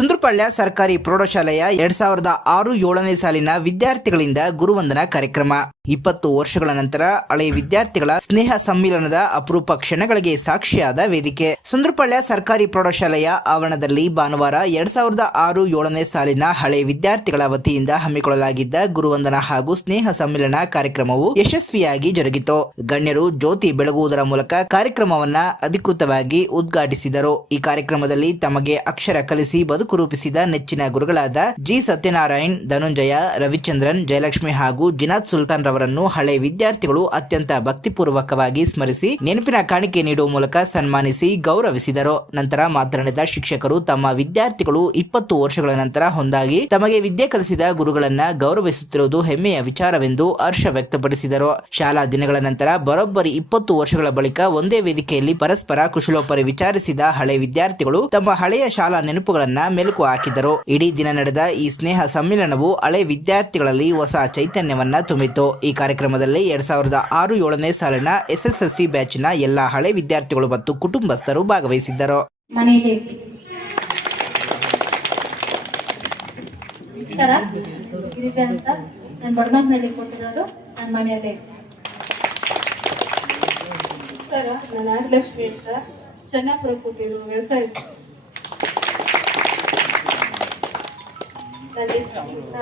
ಸುಂದ್ರಪಾಳ್ಯ ಸರ್ಕಾರಿ ಪ್ರೌಢಶಾಲೆಯ 2006-07ನೇ ಸಾಲಿನ ವಿದ್ಯಾರ್ಥಿಗಳಿಂದ ಗುರುವಂದನಾ ಕಾರ್ಯಕ್ರಮ. 20 ವರ್ಷಗಳ ನಂತರ ಹಳೆಯ ವಿದ್ಯಾರ್ಥಿಗಳ ಸ್ನೇಹ ಸಮ್ಮಿಲನದ ಅಪರೂಪ ಕ್ಷಣಗಳಿಗೆ ಸಾಕ್ಷಿಯಾದ ವೇದಿಕೆ. ಸುಂದ್ರಪಾಳ್ಯ ಸರ್ಕಾರಿ ಪ್ರೌಢಶಾಲೆಯ ಆವರಣದಲ್ಲಿ ಭಾನುವಾರ 2006-07ನೇ ಸಾಲಿನ ಹಳೆಯ ವಿದ್ಯಾರ್ಥಿಗಳ ವತಿಯಿಂದ ಹಮ್ಮಿಕೊಳ್ಳಲಾಗಿದ್ದ ಗುರುವಂದನಾ ಹಾಗೂ ಸ್ನೇಹ ಸಮ್ಮಿಲನ ಕಾರ್ಯಕ್ರಮವು ಯಶಸ್ವಿಯಾಗಿ ಜರುಗಿತು. ಗಣ್ಯರು ಜ್ಯೋತಿ ಬೆಳಗುವುದರ ಮೂಲಕ ಕಾರ್ಯಕ್ರಮವನ್ನ ಅಧಿಕೃತವಾಗಿ ಉದ್ಘಾಟಿಸಿದರು. ಈ ಕಾರ್ಯಕ್ರಮದಲ್ಲಿ ತಮಗೆ ಅಕ್ಷರ ಕಲಿಸಿ ಬದುಕು ರೂಪಿಸಿದ ನೆಚ್ಚಿನ ಗುರುಗಳಾದ ಜಿ ಸತ್ಯನಾರಾಯಣ್, ಧನುಂಜಯ, ರವಿಚಂದ್ರನ್, ಜಯಲಕ್ಷ್ಮಿ ಹಾಗೂ ಜಿನಾದ್ ಸುಲ್ತಾನ್ ರವರನ್ನು ಹಳೆ ವಿದ್ಯಾರ್ಥಿಗಳು ಅತ್ಯಂತ ಭಕ್ತಿಪೂರ್ವಕವಾಗಿ ಸ್ಮರಿಸಿ ನೆನಪಿನ ಕಾಣಿಕೆ ನೀಡುವ ಮೂಲಕ ಸನ್ಮಾನಿಸಿ ಗೌರವಿಸಿದರು. ನಂತರ ಮಾತನಾಡಿದ ಶಿಕ್ಷಕರು, ತಮ್ಮ ವಿದ್ಯಾರ್ಥಿಗಳು 20 ವರ್ಷಗಳ ನಂತರ ಹೊಂದಾಗಿ ತಮಗೆ ವಿದ್ಯೆ ಕಲಿಸಿದ ಗುರುಗಳನ್ನ ಗೌರವಿಸುತ್ತಿರುವುದು ಹೆಮ್ಮೆಯ ವಿಚಾರವೆಂದು ಹರ್ಷ ವ್ಯಕ್ತಪಡಿಸಿದರು. ಶಾಲಾ ದಿನಗಳ ನಂತರ ಬರೋಬ್ಬರಿ 20 ವರ್ಷಗಳ ಬಳಿಕ ಒಂದೇ ವೇದಿಕೆಯಲ್ಲಿ ಪರಸ್ಪರ ಕುಶಲೋಪರಿ ವಿಚಾರಿಸಿದ ಹಳೆ ವಿದ್ಯಾರ್ಥಿಗಳು ತಮ್ಮ ಹಳೆಯ ಶಾಲಾ ನೆನಪುಗಳನ್ನ ಮೆಲುಕು ಹಾಕಿದರು. ಇಡೀ ದಿನ ನಡೆದ ಈ ಸ್ನೇಹ ಸಮ್ಮಿಲನವು ಹಳೆ ವಿದ್ಯಾರ್ಥಿಗಳಲ್ಲಿ ಹೊಸ ಚೈತನ್ಯವನ್ನ ತುಂಬಿತು. ಈ ಕಾರ್ಯಕ್ರಮದಲ್ಲಿ 2006-07ನೇ ಸಾಲಿನ SSLC ಬ್ಯಾಚಿನ ಎಲ್ಲಾ ಹಳೆ ವಿದ್ಯಾರ್ಥಿಗಳು ಮತ್ತು ಕುಟುಂಬಸ್ಥರು ಭಾಗವಹಿಸಿದ್ದರು.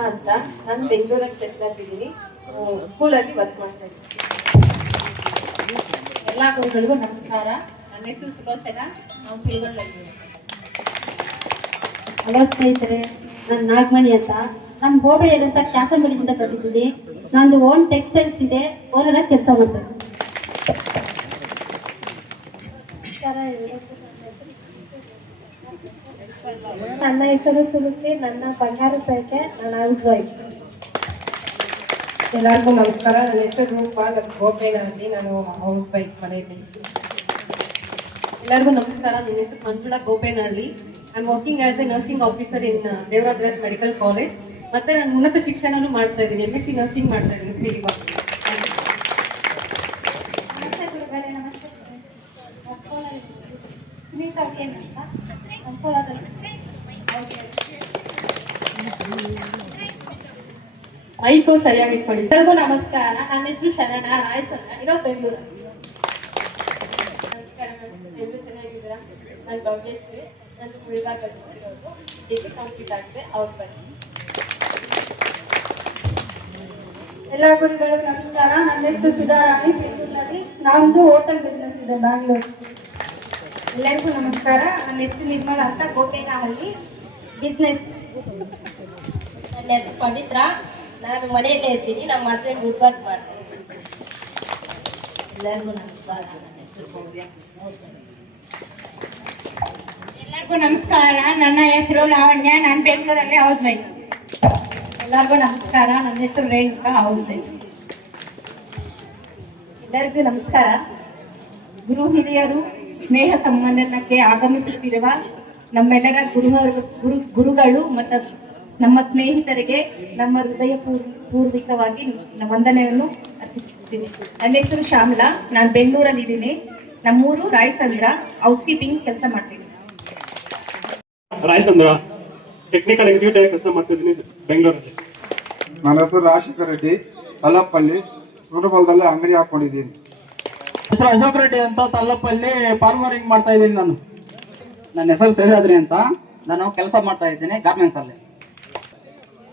ಅಂತ ನಾನು ಬೆಂಗಳೂರಲ್ಲಿ ಸೆಟ್ಲ್ ಆಗಿದ್ದೀನಿ. ಸ್ಕೂಲಲ್ಲಿ ವರ್ಕ್ ಮಾಡ್ತಾ ಇದ್ದೀನಿ. ಎಲ್ಲ ಗುರುಗಳಿಗೂ ನಮಸ್ಕಾರ. ನನ್ನ ಹೆಸರು ಸುಲೋಚನಾ, ನಾವು ತಿರುವಳ್ಳೂರು. ಹಲೋ ಸ್ನೇಹಿತರೆ, ನಾನು ನಾಗಮಣಿ ಅಂತ. ನಮ್ಮ ಹೋಬಳಿಯದಂತ ಕ್ಯಾಸಂಬಳಿಯಿಂದ ಬರ್ತಿದ್ದೀನಿ. ನಂದು ಓನ್ ಟೆಕ್ಸ್ಟೈಲ್ಸ್ ಇದೆ, ಓನರ ಕೆಲಸ ಮಾಡ್ತಾ ಇದ್ದೀನಿ. ನನ್ನ ಹೆಸರು ತುಳಸಿ, ನನ್ನ ಬಂಗಾರಪೇಟೆ, ನಾನು ಹೌಸ್ ವೈಫ್. ಎಲ್ಲರಿಗೂ ನಮಸ್ಕಾರ. ನನ್ನ ಹೆಸರು ರೂಪಾ, ನನ್ನ ಗೋಪೇನಲ್ಲಿ, ನಾನು ಹೌಸ್ ವೈಫ್ ಮನೆಯಲ್ಲಿ. ಎಲ್ಲರಿಗೂ ನಮಸ್ಕಾರ. ನನ್ನ ಹೆಸರು Manjula Gopenahalli. I am working as a nursing officer in Devaraj medical college. ಮತ್ತೆ ನಾನು ಉನ್ನತ ಶಿಕ್ಷಣನೂ ಮಾಡ್ತಾ ಇದ್ದೀನಿ. MSc ನರ್ಸಿಂಗ್ ಮಾಡ್ತಾ ಇದ್ದೀನಿ ಶ್ರೀನಿವಾಸ್. ಮೈಕು ಸರಿಯಾಗಿ ಇಟ್ಕೊಳ್ಳಿ. ಎಲ್ಲರಿಗೂ ನಮಸ್ಕಾರ. ನನ್ನ ಹೆಸರು ಶರಣ ರಾಯ್ಸ್ ಅಂತ, ಇರೋ ಬೆಂಗಳೂರು. ನಮಸ್ಕಾರ, ಎಲ್ಲರೂ ಚೆನ್ನಾಗಿದ್ದೀರಾ? ನಾನು ಭವ್ಯಶ್ರೀ, ನಾನು ಮುಳುಗಾಗಲ್ಲಿ ಇರೋದು. ಡಿಗ್ರಿ ಕಂಪ್ಲೀಟ್ ಆಗಿದೆ. ಅವ್ರ ಬನ್ನಿ. ಎಲ್ಲ ಗುರುಗಳಿಗೂ ನಮಸ್ಕಾರ. ನನ್ನ ಹೆಸರು ಸುಧಾರಾಣಿ, ಬೆಂಗಳೂರಲ್ಲಿ. ನಮ್ಮದು ಹೋಟೆಲ್ ಬಿಸ್ನೆಸ್ ಇದೆ, ಬ್ಯಾಂಗ್ಳೂರು. ಎಲ್ಲರಿಗೂ ನಮಸ್ಕಾರ. ನನ್ನ ಹೆಸರು ನಿರ್ಮಲ ಅಂತ, ಗೋಪೇನಹಳ್ಳಿ, ಬಿಸ್ನೆಸ್. ನನ್ನ ಹೆಸರು ಪವಿತ್ರ, ನಾನು ಮನೆಯಲ್ಲೇ ಇರ್ತೀನಿ. ನಮ್ಮ ಹಸ್ಬೆಂಡ್ ಹುಡುಗಾಟ ಮಾಡ್ತೀನಿ. ಎಲ್ಲರಿಗೂ ನಮಸ್ಕಾರ. ನನ್ನ ಹೆಸರು ಭವ್ಯ. ಎಲ್ಲರಿಗೂ ನಮಸ್ಕಾರ. ನನ್ನ ಹೆಸರು ಲಾವಣ್ಯ, ನಾನು ಬೆಂಗಳೂರಲ್ಲಿ ಹೌಸ್ ವೈಫ್. ಎಲ್ಲರಿಗೂ ನಮಸ್ಕಾರ. ನನ್ನ ಹೆಸರು ರೇಣುಕಾ, ಹೌಸ್ ವೈಫ್. ಎಲ್ಲರಿಗೂ ನಮಸ್ಕಾರ. ಗುರು ಹಿರಿಯರು ಸ್ನೇಹ ಸಮ್ಮೇಳನಕ್ಕೆ ಆಗಮಿಸುತ್ತಿರುವ ನಮ್ಮೆಲ್ಲರ ಗುರುಗಳು ಮತ್ತು ನಮ್ಮ ಸ್ನೇಹಿತರಿಗೆ ನಮ್ಮ ಹೃದಯ ಪೂರ್ವಿಕವಾಗಿ ವಂದನೆಯನ್ನು ಅರ್ಪಿಸುತ್ತೀನಿ. ನನ್ನ ಹೆಸರು ಶ್ಯಾಮಲಾ, ನಾನು ಬೆಂಗಳೂರಲ್ಲಿ ಇದ್ದೀನಿ. ನಮ್ಮೂರು ರಾಯಸಂದ್ರ, ಹೌಸ್ ಕೀಪಿಂಗ್ ಕೆಲಸ ಮಾಡ್ತೀನಿ. ರಾಯಸಂದ್ರ ಟೆಕ್ನಿಕಲ್ ಎಕ್ಸಿಕ್ಯೂಟಿವ್ ಆಗಿ ಕೆಲಸ ಮಾಡ್ತಿದ್ದೀನಿ ಬೆಂಗಳೂರಲ್ಲಿ. ನನ್ನ ಹೆಸರು ರಾಜಶೇಖರ ರೆಡ್ಡಿ, ತಲ್ಲಪ್ಪಲ್ಲಿ ಸುಂಟರಪಾಳ್ಯದಲ್ಲಿ ಅಂಗಡಿ ಹಾಕೊಂಡಿದ್ದೀನಿ. ಹೆಸರು ಅಶೋಕ್ ರೆಡ್ಡಿ ಅಂತ, ತಲ್ಲಪ್ಪಲ್ಲಿ ಫಾರ್ಮರಿಂಗ್ ಮಾಡ್ತಾ ಇದ್ದೀನಿ ನಾನು. ನನ್ನ ಹೆಸರು ಸೇದಾದ್ರಿ ಅಂತ, ನಾನು ಕೆಲಸ ಮಾಡ್ತಾ ಇದ್ದೀನಿ ಗಾರ್ಮೆಂಟ್ಸ್ ಅಲ್ಲಿ.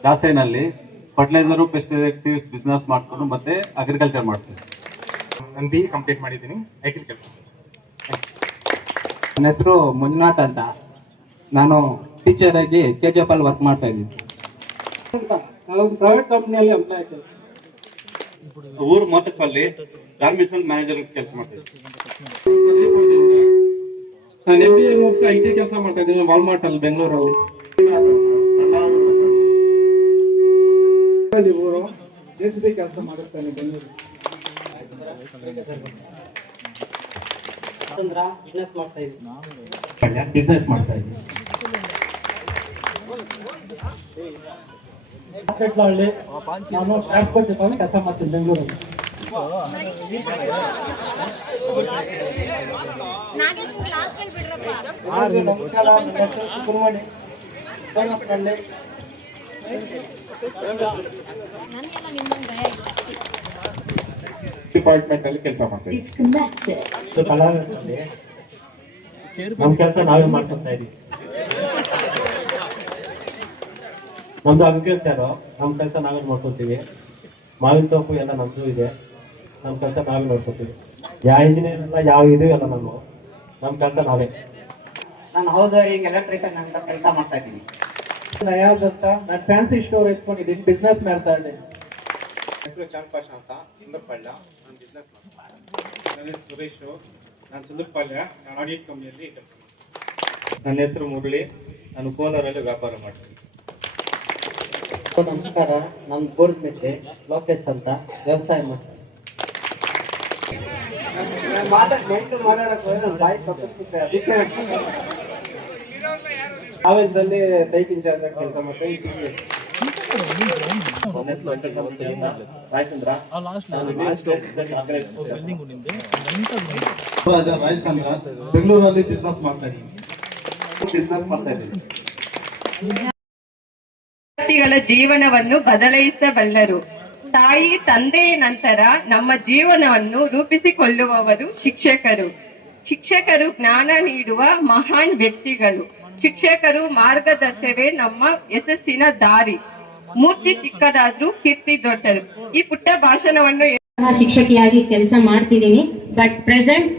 ದಾಸೇನಲ್ಲಿ ಫರ್ಟಿಲೈಸರ್, ಪೆಸ್ಟಿಸೈಡ್ಸ್ ಬಿಸ್ನೆಸ್ ಮಾಡ್ಕೊಂಡು ಮತ್ತೆ ಅಗ್ರಿಕಲ್ಚರ್ ಮಾಡ್ತೀನಿ. ನಾನು BE ಕಂಪ್ಲೀಟ್ ಮಾಡಿದ್ದೀನಿ, ಅಗ್ರಿಕಲ್ಚರ್. ನನ್ನ ಹೆಸರು ಮಂಜುನಾಥ್ ಅಂತ, ನಾನು ಟೀಚರ್ ಆಗಿ KGF ಅಲ್ಲಿ ವರ್ಕ್ ಮಾಡ್ತಾ ಇದ್ದೀನಿ. ನಾವು ಪ್ರೈವೇಟ್ ಕಂಪ್ನಿಯಲ್ಲಿ ಎಂಪ್ಲಾಯ್ ಆಗ್ತೀವಿ. ಊರು ಮೋಸಕ್ಕಲ್ಲಿ ಗಾರ್ಮೆಂಟ್ಸ್ ಮ್ಯಾನೇಜರ್ ಕೆಲಸ ಮಾಡ್ತೀನಿ. ನಾನು MBA ಮುಗಿಸಿ IT ಕೆಲಸ ಮಾಡ್ತಾ ಇದ್ದೀನಿ ವಾಲ್ಮಾರ್ಟ್ ಅಲ್ಲಿ ಬೆಂಗಳೂರಲ್ಲಿ. ಊರು JCB ಕೆಲಸ ಮಾಡುತ್ತೇನೆ ಬೆಂಗಳೂರು. ಬಿಸ್ನೆಸ್ ಮಾಡ್ತಾ ಇದ್ದೀನಿ. ನಾನು ಟ್ರಾನ್ಸ್ಪೋರ್ಟ್ ಜೊತೆ ಕೆಲಸ ಮಾಡ್ತೀನಿ ಬೆಂಗಳೂರಲ್ಲಿ. ನಾಗೇಶ್ ಕ್ಲಾಸ್ ಬಿಡ್ರಪ್ಪ. ನಮಸ್ಕಾರ, ನನ್ನ ಹೆಸರು ಸುಬ್ರಹ್ಮಣ್ಯ. ಡಿಪಾರ್ಟ್ಮೆಂಟ್ ಅಲ್ಲಿ ಕೆಲಸ ಮಾಡ್ತೀವಿ. ನಮ್ ಕೆಲಸ ನಾವೇ ಮಾಡ್ಕೊತಾ ಇದೀವಿ. ನಮ್ದು ಅಗ್ರಿಕಲ್ಚರ್, ನಮ್ ಕೆಲಸ ನಾವೇ ನೋಡ್ಕೊತೀವಿ. ಮಾವಿನ ತೋಪು ಎಲ್ಲ ನಮ್ದು ಇದೆ, ನಮ್ ಕೆಲಸ ನಾವೇ ನೋಡ್ಕೊತೀವಿ. ಯಾವ ಇಂಜಿನಿಯರ್ ಎಲ್ಲ ಯಾವ ಇದು ಎಲ್ಲ ನಮ್ ಕೆಲಸ ನಾವೇ. ನಾನು ಹೌಸ್ ವೈರಿಂಗ್ ಎಲೆಕ್ಟ್ರಿಷಿಯನ್ ಅಂತ ಕೆಲಸ ಮಾಡ್ತಾ ಇದ್ದೀನಿ. ನಯಾಜ್ ಅಂತ, ನಾನು ಫ್ಯಾನ್ಸಿ ಸ್ಟೋರ್ ಇಟ್ಕೊಂಡಿದ್ದೀನಿ, ಬಿಸ್ನೆಸ್ ಮಾಡ್ತಾ ಇದ್ದೀನಿ. ಹೆಸರು ಚಾಂಪಾಷ ಅಂತ, ಸುಂದರಪಾಳ್ಯ. ನಾನು ಬಿಸ್ನೆಸ್ ಮಾಡ್ತೀನಿ. ನನ್ನ ಹೆಸರು ಸುರೇಶ್, ನಾನು ಸುಂದರಪಾಳ್ಯ, ನಾನು ಆಡಿಟ್ ಕಂಪ್ನಿಯಲ್ಲಿ ಕೆಲಸ ಮಾಡ್ತೀನಿ. ನನ್ನ ಹೆಸರು ಮುರಳಿ, ನಾನು ಕೋಲಾರಲ್ಲಿ ವ್ಯಾಪಾರ ಮಾಡ್ತೀನಿ. ನಮಸ್ಕಾರ, ನಮ್ಮ ಗೋರ್ಮೆಂಟ್ ಲೋಕೇಶ್ ಅಂತ ವ್ಯವಸಾಯ ಮಾಡ್ತೀನಿ. ಕಾಲೇಜಲ್ಲಿ ಸೈಟ್ ಇನ್ಚಾರ್ಜ್ ಆಗಿ ಕೆಲಸ ಮಾಡ್ತೀನಿ. ಬೆಂಗಳೂರಲ್ಲಿ ಬಿಸ್ನೆಸ್ ಮಾಡ್ತಾ ಇದ್ದೀನಿ. ವ್ಯಕ್ತಿಗಳ ಜೀವನವನ್ನು ಬದಲಾಯಿಸಬಲ್ಲರು. ತಾಯಿ ತಂದೆಯ ನಂತರ ನಮ್ಮ ಜೀವನವನ್ನು ರೂಪಿಸಿಕೊಳ್ಳುವವರು ಶಿಕ್ಷಕರು. ಶಿಕ್ಷಕರು ಜ್ಞಾನ ನೀಡುವ ಮಹಾನ್ ವ್ಯಕ್ತಿಗಳು. ಶಿಕ್ಷಕರು ಮಾರ್ಗದರ್ಶವೇ ನಮ್ಮ ಯಶಸ್ಸಿನ ದಾರಿ. ಮೂರ್ತಿ ಚಿಕ್ಕದಾದ್ರೂ ಕೀರ್ತಿ ದೊಡ್ಡದು. ಈ ಪುಟ್ಟ ಭಾಷಣವನ್ನು ಶಿಕ್ಷಕಿಯಾಗಿ ಕೆಲಸ ಮಾಡ್ತಿದ್ದೀನಿ, but present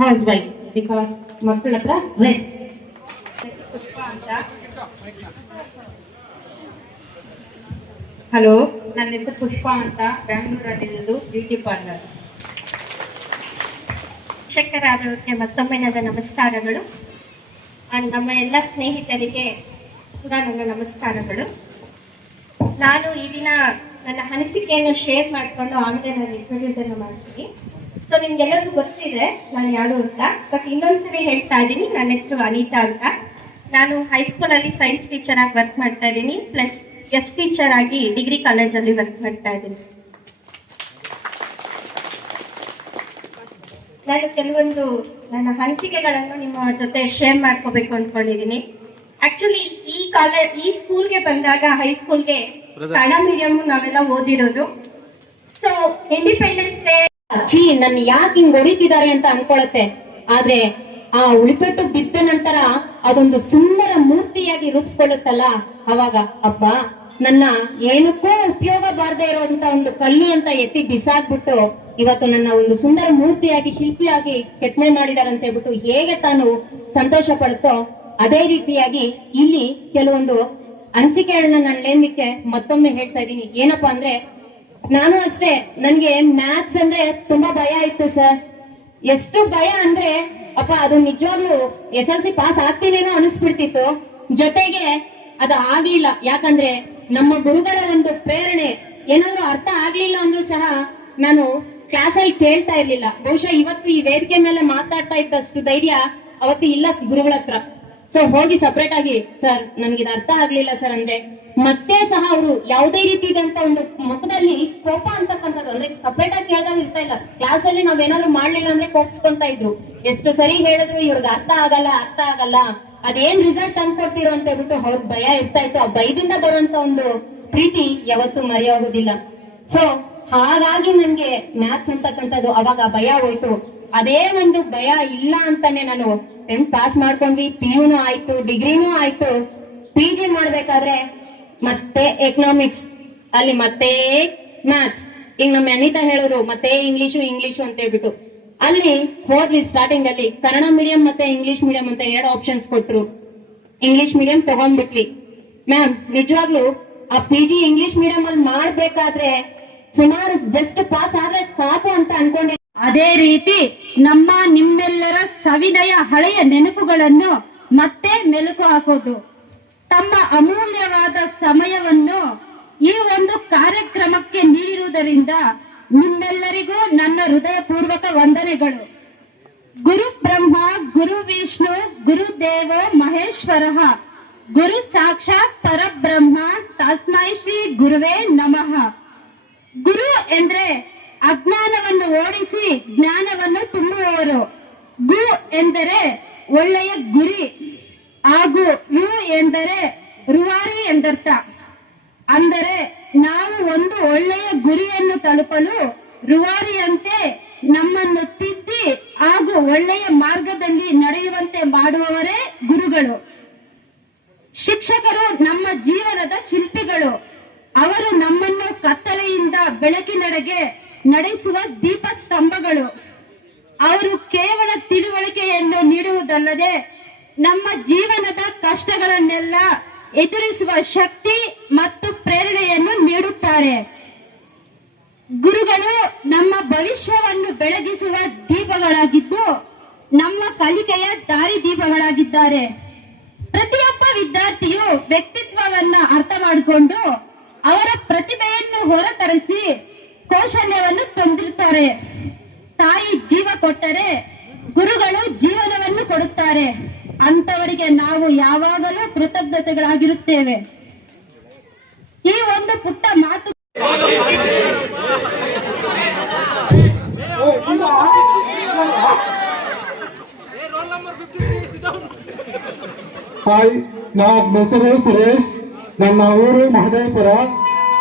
house wife, because ಮಕ್ಕಳ ಹತ್ರ ರೆಸ್ಟ್. ಹಲೋ, ನನ್ನ ಹೆಸರು ಪುಷ್ಪ ಅಂತ, ಬ್ಯಾಂಗ್ಳೂರಲ್ಲಿರೋದು, ಬ್ಯೂಟಿ ಪಾರ್ಲರ್. ಶಿಕ್ಷಕರಾದವರಿಗೆ ಮತ್ತೊಮ್ಮೆ ನನ್ನ ನಮಸ್ಕಾರಗಳು. ನಮ್ಮ ಎಲ್ಲ ಸ್ನೇಹಿತರಿಗೆ ಕೂಡ ನನ್ನ ನಮಸ್ಕಾರಗಳು. ನಾನು ಈ ದಿನ ನನ್ನ ಅನಿಸಿಕೆಯನ್ನು ಶೇರ್ ಮಾಡಿಕೊಂಡು ಆಮೇಲೆ ನಾನು ಇಂಟ್ರೊಡ್ಯೂಸ್ ಅನ್ನು ಮಾಡ್ತೀನಿ. ಸೊ ನಿಮ್ಗೆಲ್ಲರಿಗೂ ಗೊತ್ತಿದೆ ನಾನು ಯಾರು ಅಂತ, ಬಟ್ ಇನ್ನೊಂದ್ಸರಿ ಹೇಳ್ತಾ ಇದ್ದೀನಿ. ನನ್ನ ಹೆಸರು ಅನಿತಾ ಅಂತ. ನಾನು ಹೈಸ್ಕೂಲಲ್ಲಿ ಸೈನ್ಸ್ ಟೀಚರ್ ಆಗಿ ವರ್ಕ್ ಮಾಡ್ತಾ ಇದ್ದೀನಿ, ಪ್ಲಸ್ ಗೆಸ್ಟ್ ಟೀಚರ್ ಆಗಿ ಡಿಗ್ರಿ ಕಾಲೇಜಲ್ಲಿ ವರ್ಕ್ ಮಾಡ್ತಾ ಇದ್ದೀನಿ. ನಾನು ಕೆಲವೊಂದು ನನ್ನ ಅನಿಸಿಕೆಗಳನ್ನು ನಿಮ್ಮ ಜೊತೆ ಶೇರ್ ಮಾಡ್ಕೋಬೇಕು ಅಂದ್ಕೊಂಡಿದ್ದೀನಿ. ಆಕ್ಚುಲಿ ಈ ಸ್ಕೂಲ್ಗೆ ಬಂದಾಗ, ಹೈಸ್ಕೂಲ್ಗೆ ಕನ್ನಡ ಮೀಡಿಯಂ ನಾವೆಲ್ಲ ಓದಿರೋದು. ಸೊ ಇಂಡಿಪೆಂಡೆನ್ಸ್ ಡೇ ನನ್ನ ಯಾಕೆ ಹಿಂಗ್ ಹೊಡಿತಿದ್ದಾರೆ ಅಂತ ಅನ್ಕೊಳತ್ತೆ. ಆದ್ರೆ ಆ ಉಳಿಪೆಟ್ಟು ಬಿದ್ದ ನಂತರ ಅದೊಂದು ಸುಂದರ ಮೂರ್ತಿಯಾಗಿ ರೂಪಿಸ್ಕೊಳ್ಳುತ್ತಲ್ಲ, ಅವಾಗ ಅಬ್ಬ ನನ್ನ ಏನಕ್ಕೂ ಉಪಯೋಗ ಬಾರದೇ ಇರುವಂತ ಒಂದು ಕಲ್ಲು ಅಂತ ಎತ್ತಿ ಬಿಸಾಕ್ಬಿಟ್ಟು ಇವತ್ತು ನನ್ನ ಒಂದು ಸುಂದರ ಮೂರ್ತಿಯಾಗಿ ಶಿಲ್ಪಿಯಾಗಿ ಕೆತ್ತನೆ ಮಾಡಿದಾರೆ ಅಂತ ಹೇಳ್ಬಿಟ್ಟು ಹೇಗೆ ತಾನು ಸಂತೋಷ ಪಡುತ್ತೋ, ಅದೇ ರೀತಿಯಾಗಿ ಇಲ್ಲಿ ಕೆಲವೊಂದು ಅನಿಸಿಕೆಗಳನ್ನ ನಾನು ಲೇನ್ಲಿಕ್ಕೆ ಮತ್ತೊಮ್ಮೆ ಹೇಳ್ತಾ ಇದ್ದೀನಿ. ಏನಪ್ಪಾ ಅಂದ್ರೆ, ನಾನು ಅಷ್ಟೇ, ನನ್ಗೆ ಮ್ಯಾಥ್ಸ್ ಅಂದ್ರೆ ತುಂಬಾ ಭಯ ಇತ್ತು ಸರ್. ಎಷ್ಟು ಭಯ ಅಂದ್ರೆ ಅಪ್ಪ, ಅದು ನಿಜವಾಗ್ಲೂ SLC ಪಾಸ್ ಆಗ್ತೀನೇನೋ ಅನಿಸ್ಬಿಡ್ತಿತ್ತು. ಜೊತೆಗೆ ಅದು ಆಗ್ಲಿಲ್ಲ. ಯಾಕಂದ್ರೆ ನಮ್ಮ ಗುರುಗಳ ಒಂದು ಪ್ರೇರಣೆ, ಏನಾದ್ರು ಅರ್ಥ ಆಗ್ಲಿಲ್ಲ ಅಂದ್ರೂ ಸಹ ನಾನು ಕ್ಲಾಸಲ್ಲಿ ಕೇಳ್ತಾ ಇರ್ಲಿಲ್ಲ. ಬಹುಶಃ ಇವತ್ತು ಈ ವೇದಿಕೆ ಮೇಲೆ ಮಾತಾಡ್ತಾ ಇದ್ದಷ್ಟು ಧೈರ್ಯ ಅವತ್ತು ಇಲ್ಲ ಗುರುಗಳ ಹತ್ರ. ಸೊ ಹೋಗಿ ಸಪರೇಟ್ ಆಗಿ, ಸರ್ ನನ್ಗಿದು ಅರ್ಥ ಆಗ್ಲಿಲ್ಲ ಸರ್ ಅಂದ್ರೆ ಮತ್ತೆ ಸಹ ಅವರು ಯಾವುದೇ ರೀತಿ ಇದಂತ ಒಂದು ಮುಖದಲ್ಲಿ ಕೋಪ ಅಂತಕ್ಕಂಥದ್ದು, ಅಂದ್ರೆ ಸಪರೇಟ್ ಆಗಿ ಕೇಳಿದಾಗ ಇರ್ತಾ ಇಲ್ಲ. ಕ್ಲಾಸ್ ಅಲ್ಲಿ ನಾವೇನಾದ್ರು ಮಾಡ್ಲಿಲ್ಲ ಅಂದ್ರೆ ಕೋಪಿಸ್ಕೊಂತ ಇದ್ರು. ಎಷ್ಟು ಸರಿ ಹೇಳಿದ್ರು ಇವ್ರಿಗೆ ಅರ್ಥ ಆಗಲ್ಲ, ಅದೇನ್ ರಿಸಲ್ಟ್ ತಂದ್ಕೊಡ್ತಿರೋ ಅಂತ ಹೇಳ್ಬಿಟ್ಟು ಅವ್ರಿಗೆ ಭಯ ಇರ್ತಾ ಇತ್ತು. ಆ ಭಯದಿಂದ ಬರುವಂತ ಒಂದು ಪ್ರೀತಿ ಯಾವತ್ತೂ ಮರೆಯೋಗೋದಿಲ್ಲ. ಸೊ ಹಾಗಾಗಿ ನನ್ಗೆ ಮ್ಯಾಥ್ಸ್ ಅಂತಕ್ಕಂಥದ್ದು ಅವಾಗ ಭಯ ಹೋಯ್ತು. ಅದೇ ಒಂದು ಭಯ ಇಲ್ಲ ಅಂತಾನೆ ನಾನು 10th ಪಾಸ್ ಮಾಡ್ಕೊಂಡ್ವಿ, PUನೂ ಆಯ್ತು, ಡಿಗ್ರಿನೂ ಆಯ್ತು. PG ಮಾಡ್ಬೇಕಾದ್ರೆ ಮತ್ತೆ ಎಕನಾಮಿಕ್ಸ್, ಅಲ್ಲಿ ಮತ್ತೆ ಮ್ಯಾಥ್ಸ್. ಈಗ ನಮ್ಮ ಅನಿತಾ ಹೇಳೋರು ಮತ್ತೆ ಇಂಗ್ಲಿಷು ಅಂತ ಹೇಳ್ಬಿಟ್ಟು ಅಲ್ಲಿ ಹೋದ್ವಿ. ಸ್ಟಾರ್ಟಿಂಗ್ ಅಲ್ಲಿ ಕನ್ನಡ ಮೀಡಿಯಂ ಮತ್ತೆ ಇಂಗ್ಲಿಷ್ ಮೀಡಿಯಂ ಅಂತ 2 ಆಪ್ಷನ್ಸ್ ಕೊಟ್ರು. English medium ತಗೊಂಡ್ಬಿಟ್ವಿ. ಮ್ಯಾಮ್ ನಿಜವಾಗ್ಲು ಆ PG ಇಂಗ್ಲಿಷ್ ಮೀಡಿಯಂ ಅಲ್ಲಿ ಮಾಡ್ಬೇಕಾದ್ರೆ ಸುಮಾರು ಜಸ್ಟ್ ಪಾಸ್ ಆದ್ರೆ ಸಾಕು ಅಂತ ಅನ್ಕೊಂಡೆ. ಅದೇ ರೀತಿ ನಿಮ್ಮೆಲ್ಲರ ಸವಿನಯ ಹಳೆಯ ನೆನಪುಗಳನ್ನು ಮತ್ತೆ ಮೆಲುಕು ಹಾಕೋದು, ತಮ್ಮ ಅಮೂಲ್ಯವಾದ ಸಮಯವನ್ನು ಈ ಒಂದು ಕಾರ್ಯಕ್ರಮಕ್ಕೆ ನೀಡಿರುವುದರಿಂದ ನಿಮ್ಮೆಲ್ಲರಿಗೂ ನನ್ನ ಹೃದಯಪೂರ್ವಕ ವಂದನೆಗಳು. ಗುರು ಬ್ರಹ್ಮ ಗುರು ವಿಷ್ಣು ಗುರುದೇವ ಮಹೇಶ್ವರ, ಗುರು ಸಾಕ್ಷಾತ್ ಪರಬ್ರಹ್ಮ, ತಸ್ಮೈ ಶ್ರೀ ಗುರುವೇ ನಮಃ. ಗುರು ಎಂದ್ರೆ ಅಜ್ಞಾನವನ್ನು ಓಡಿಸಿ ಜ್ಞಾನವನ್ನು ತುಂಬುವವರು. ಗು ಎಂದರೆ ಒಳ್ಳೆಯ ಗುರಿ ಹಾಗೂ ಯು ಎಂದರೆ ರೂವಾರಿ ಎಂದರ್ಥ. ಅಂದರೆ ನಾವು ಒಂದು ಒಳ್ಳೆಯ ಗುರಿಯನ್ನು ತಲುಪಲು ರೂವಾರಿಯಂತೆ ನಮ್ಮನ್ನು ತಿದ್ದಿ ಹಾಗೂ ಒಳ್ಳೆಯ ಮಾರ್ಗದಲ್ಲಿ ನಡೆಯುವಂತೆ ಮಾಡುವವರೇ ಗುರುಗಳು. ಶಿಕ್ಷಕರು ನಮ್ಮ ಜೀವನದ ಶಿಲ್ಪಿಗಳು. ಅವರು ನಮ್ಮನ್ನು ಕತ್ತಲೆಯಿಂದ ಬೆಳಕಿನೆಡೆಗೆ ನಡೆಸುವ ದೀಪ ಸ್ತಂಭಗಳು. ಅವರು ಕೇವಲ ತಿಳುವಳಿಕೆಯನ್ನು ನೀಡುವುದಲ್ಲದೆ ನಮ್ಮ ಜೀವನದ ಕಷ್ಟಗಳನ್ನೆಲ್ಲ ಎದುರಿಸುವ ಶಕ್ತಿ ಮತ್ತು ಪ್ರೇರಣೆಯನ್ನು ನೀಡುತ್ತಾರೆ. ಗುರುಗಳು ನಮ್ಮ ಭವಿಷ್ಯವನ್ನು ಬೆಳಗಿಸುವ ದೀಪಗಳಾಗಿದ್ದು ನಮ್ಮ ಕಲಿಕೆಯ ದಾರಿ ದೀಪಗಳಾಗಿದ್ದಾರೆ. ಪ್ರತಿಯೊಬ್ಬ ವಿದ್ಯಾರ್ಥಿಯು ವ್ಯಕ್ತಿತ್ವವನ್ನು ಅರ್ಥ ಮಾಡಿಕೊಂಡು ಅವರ ಪ್ರತಿಭೆಯನ್ನು ಹೊರತರಿಸಿ ಕೌಶಲ್ಯವನ್ನು ತಂದಿರುತ್ತಾರೆ. ತಾಯಿ ಜೀವ ಕೊಟ್ಟರೆ ಗುರುಗಳು ಜೀವನವನ್ನು ಕೊಡುತ್ತಾರೆ. ಅಂತವರಿಗೆ ನಾವು ಯಾವಾಗಲೂ ಕೃತಜ್ಞತೆಗಳಾಗಿರುತ್ತೇವೆ. ಈ ಒಂದು ಪುಟ್ಟ ಮಾತು ಹಾಯ್, ನನ್ನ ಹೆಸರು ಸುರೇಶ್. ನನ್ನ ಊರು ಮಹದೇವಪುರ.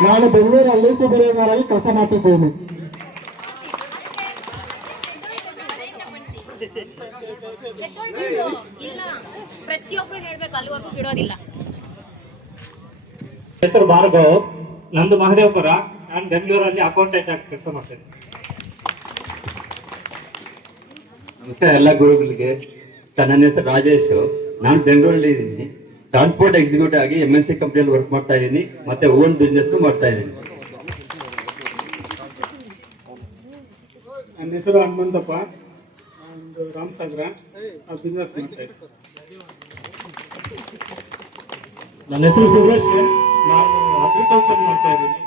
ನಾನು ಬೆಂಗಳೂರಲ್ಲಿ ಸುಬ್ರಹ್ಮಣ್ಯರಾಗಿ ಕೆಲಸ ಮಾಡ್ತಿದ್ದೇನೆ. ಪ್ರತಿಯೊಬ್ಬರು ಹೇಳ್ಬೇಕು, ಅಲ್ಲಿವರೆಗೂ ಬಿಡೋದಿಲ್ಲ. ಹೆಸರು ಭಾರ್ಗವ್. ನಂದು ಮಹದೇವಪುರ. ನಾನು ಬೆಂಗಳೂರಲ್ಲಿ ಅಕೌಂಟೆಂಟ್ ಆಗಿ ಕೆಲಸ ಮಾಡ್ತೇನೆ. ನಮಸ್ತೆ ಎಲ್ಲ ಗುರುಗಳಿಗೆ. ಸರ್, ನನ್ನ ಹೆಸರು ರಾಜೇಶ್. ನಾನು ಬೆಂಗಳೂರಲ್ಲಿ ಇದ್ದೀನಿ. ಟ್ರಾನ್ಸ್ಪೋರ್ಟ್ ಎಕ್ಸಿಕ್ಯೂಟಿವ್ ಆಗಿ MNC ಕಂಪ್ನಿಯಲ್ಲಿ ವರ್ಕ್ ಮಾಡ್ತಾ ಇದ್ದೀನಿ, ಮತ್ತೆ ಓನ್ ಬಿಸ್ನೆಸ್ ಮಾಡ್ತಾ ಇದ್ದೀನಿ. ನನ್ನ ಹೆಸರು ಹನುಮಂತಪ್ಪ. ನಾನು ರಾಮಸಾಗರ ಬಿಸ್ನೆಸ್ ಮಾಡ್ತಾ ಇದ್ದೀನಿ. ನನ್ನ ಹೆಸರು ಸುರೇಶ್. ನಾನು ಅಗ್ರಿಕಲ್ಚರ್ ಮಾಡ್ತಾ ಇದ್ದೀನಿ,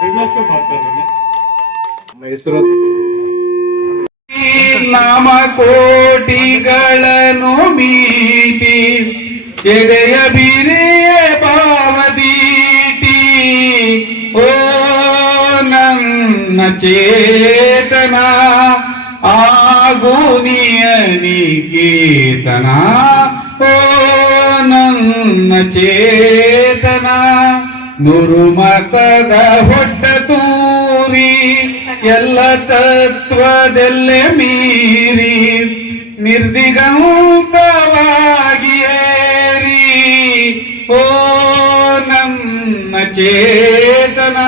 ಬಿಸ್ನೆಸ್ ಮಾಡ್ತಾ ಇದ್ದೀನಿ. ನಮ್ಮ ಹೆಸರು ನಾಮ ಕೋಟಿಗಳನ್ನು ಮೀಟಿ ಎದೆಯ ಬಿರಿಯ ಭಾವದೀಟಿ. ಓ ನನ್ನ ಚೇತನ ಆಗು ನಿಯನಿಕೇತನ. ಓ ನನ್ನ ಚೇತನ ನೂರು ಮತದ ಹೊಟ್ಟ ತೂರಿ ಎಲ್ಲ ತತ್ವದಲ್ಲೇ ಮೀರಿ ನಿರ್ದಿಗಂತವಾಗಿ ಏರಿ. ಓ ನನ್ನ ಚೇತನ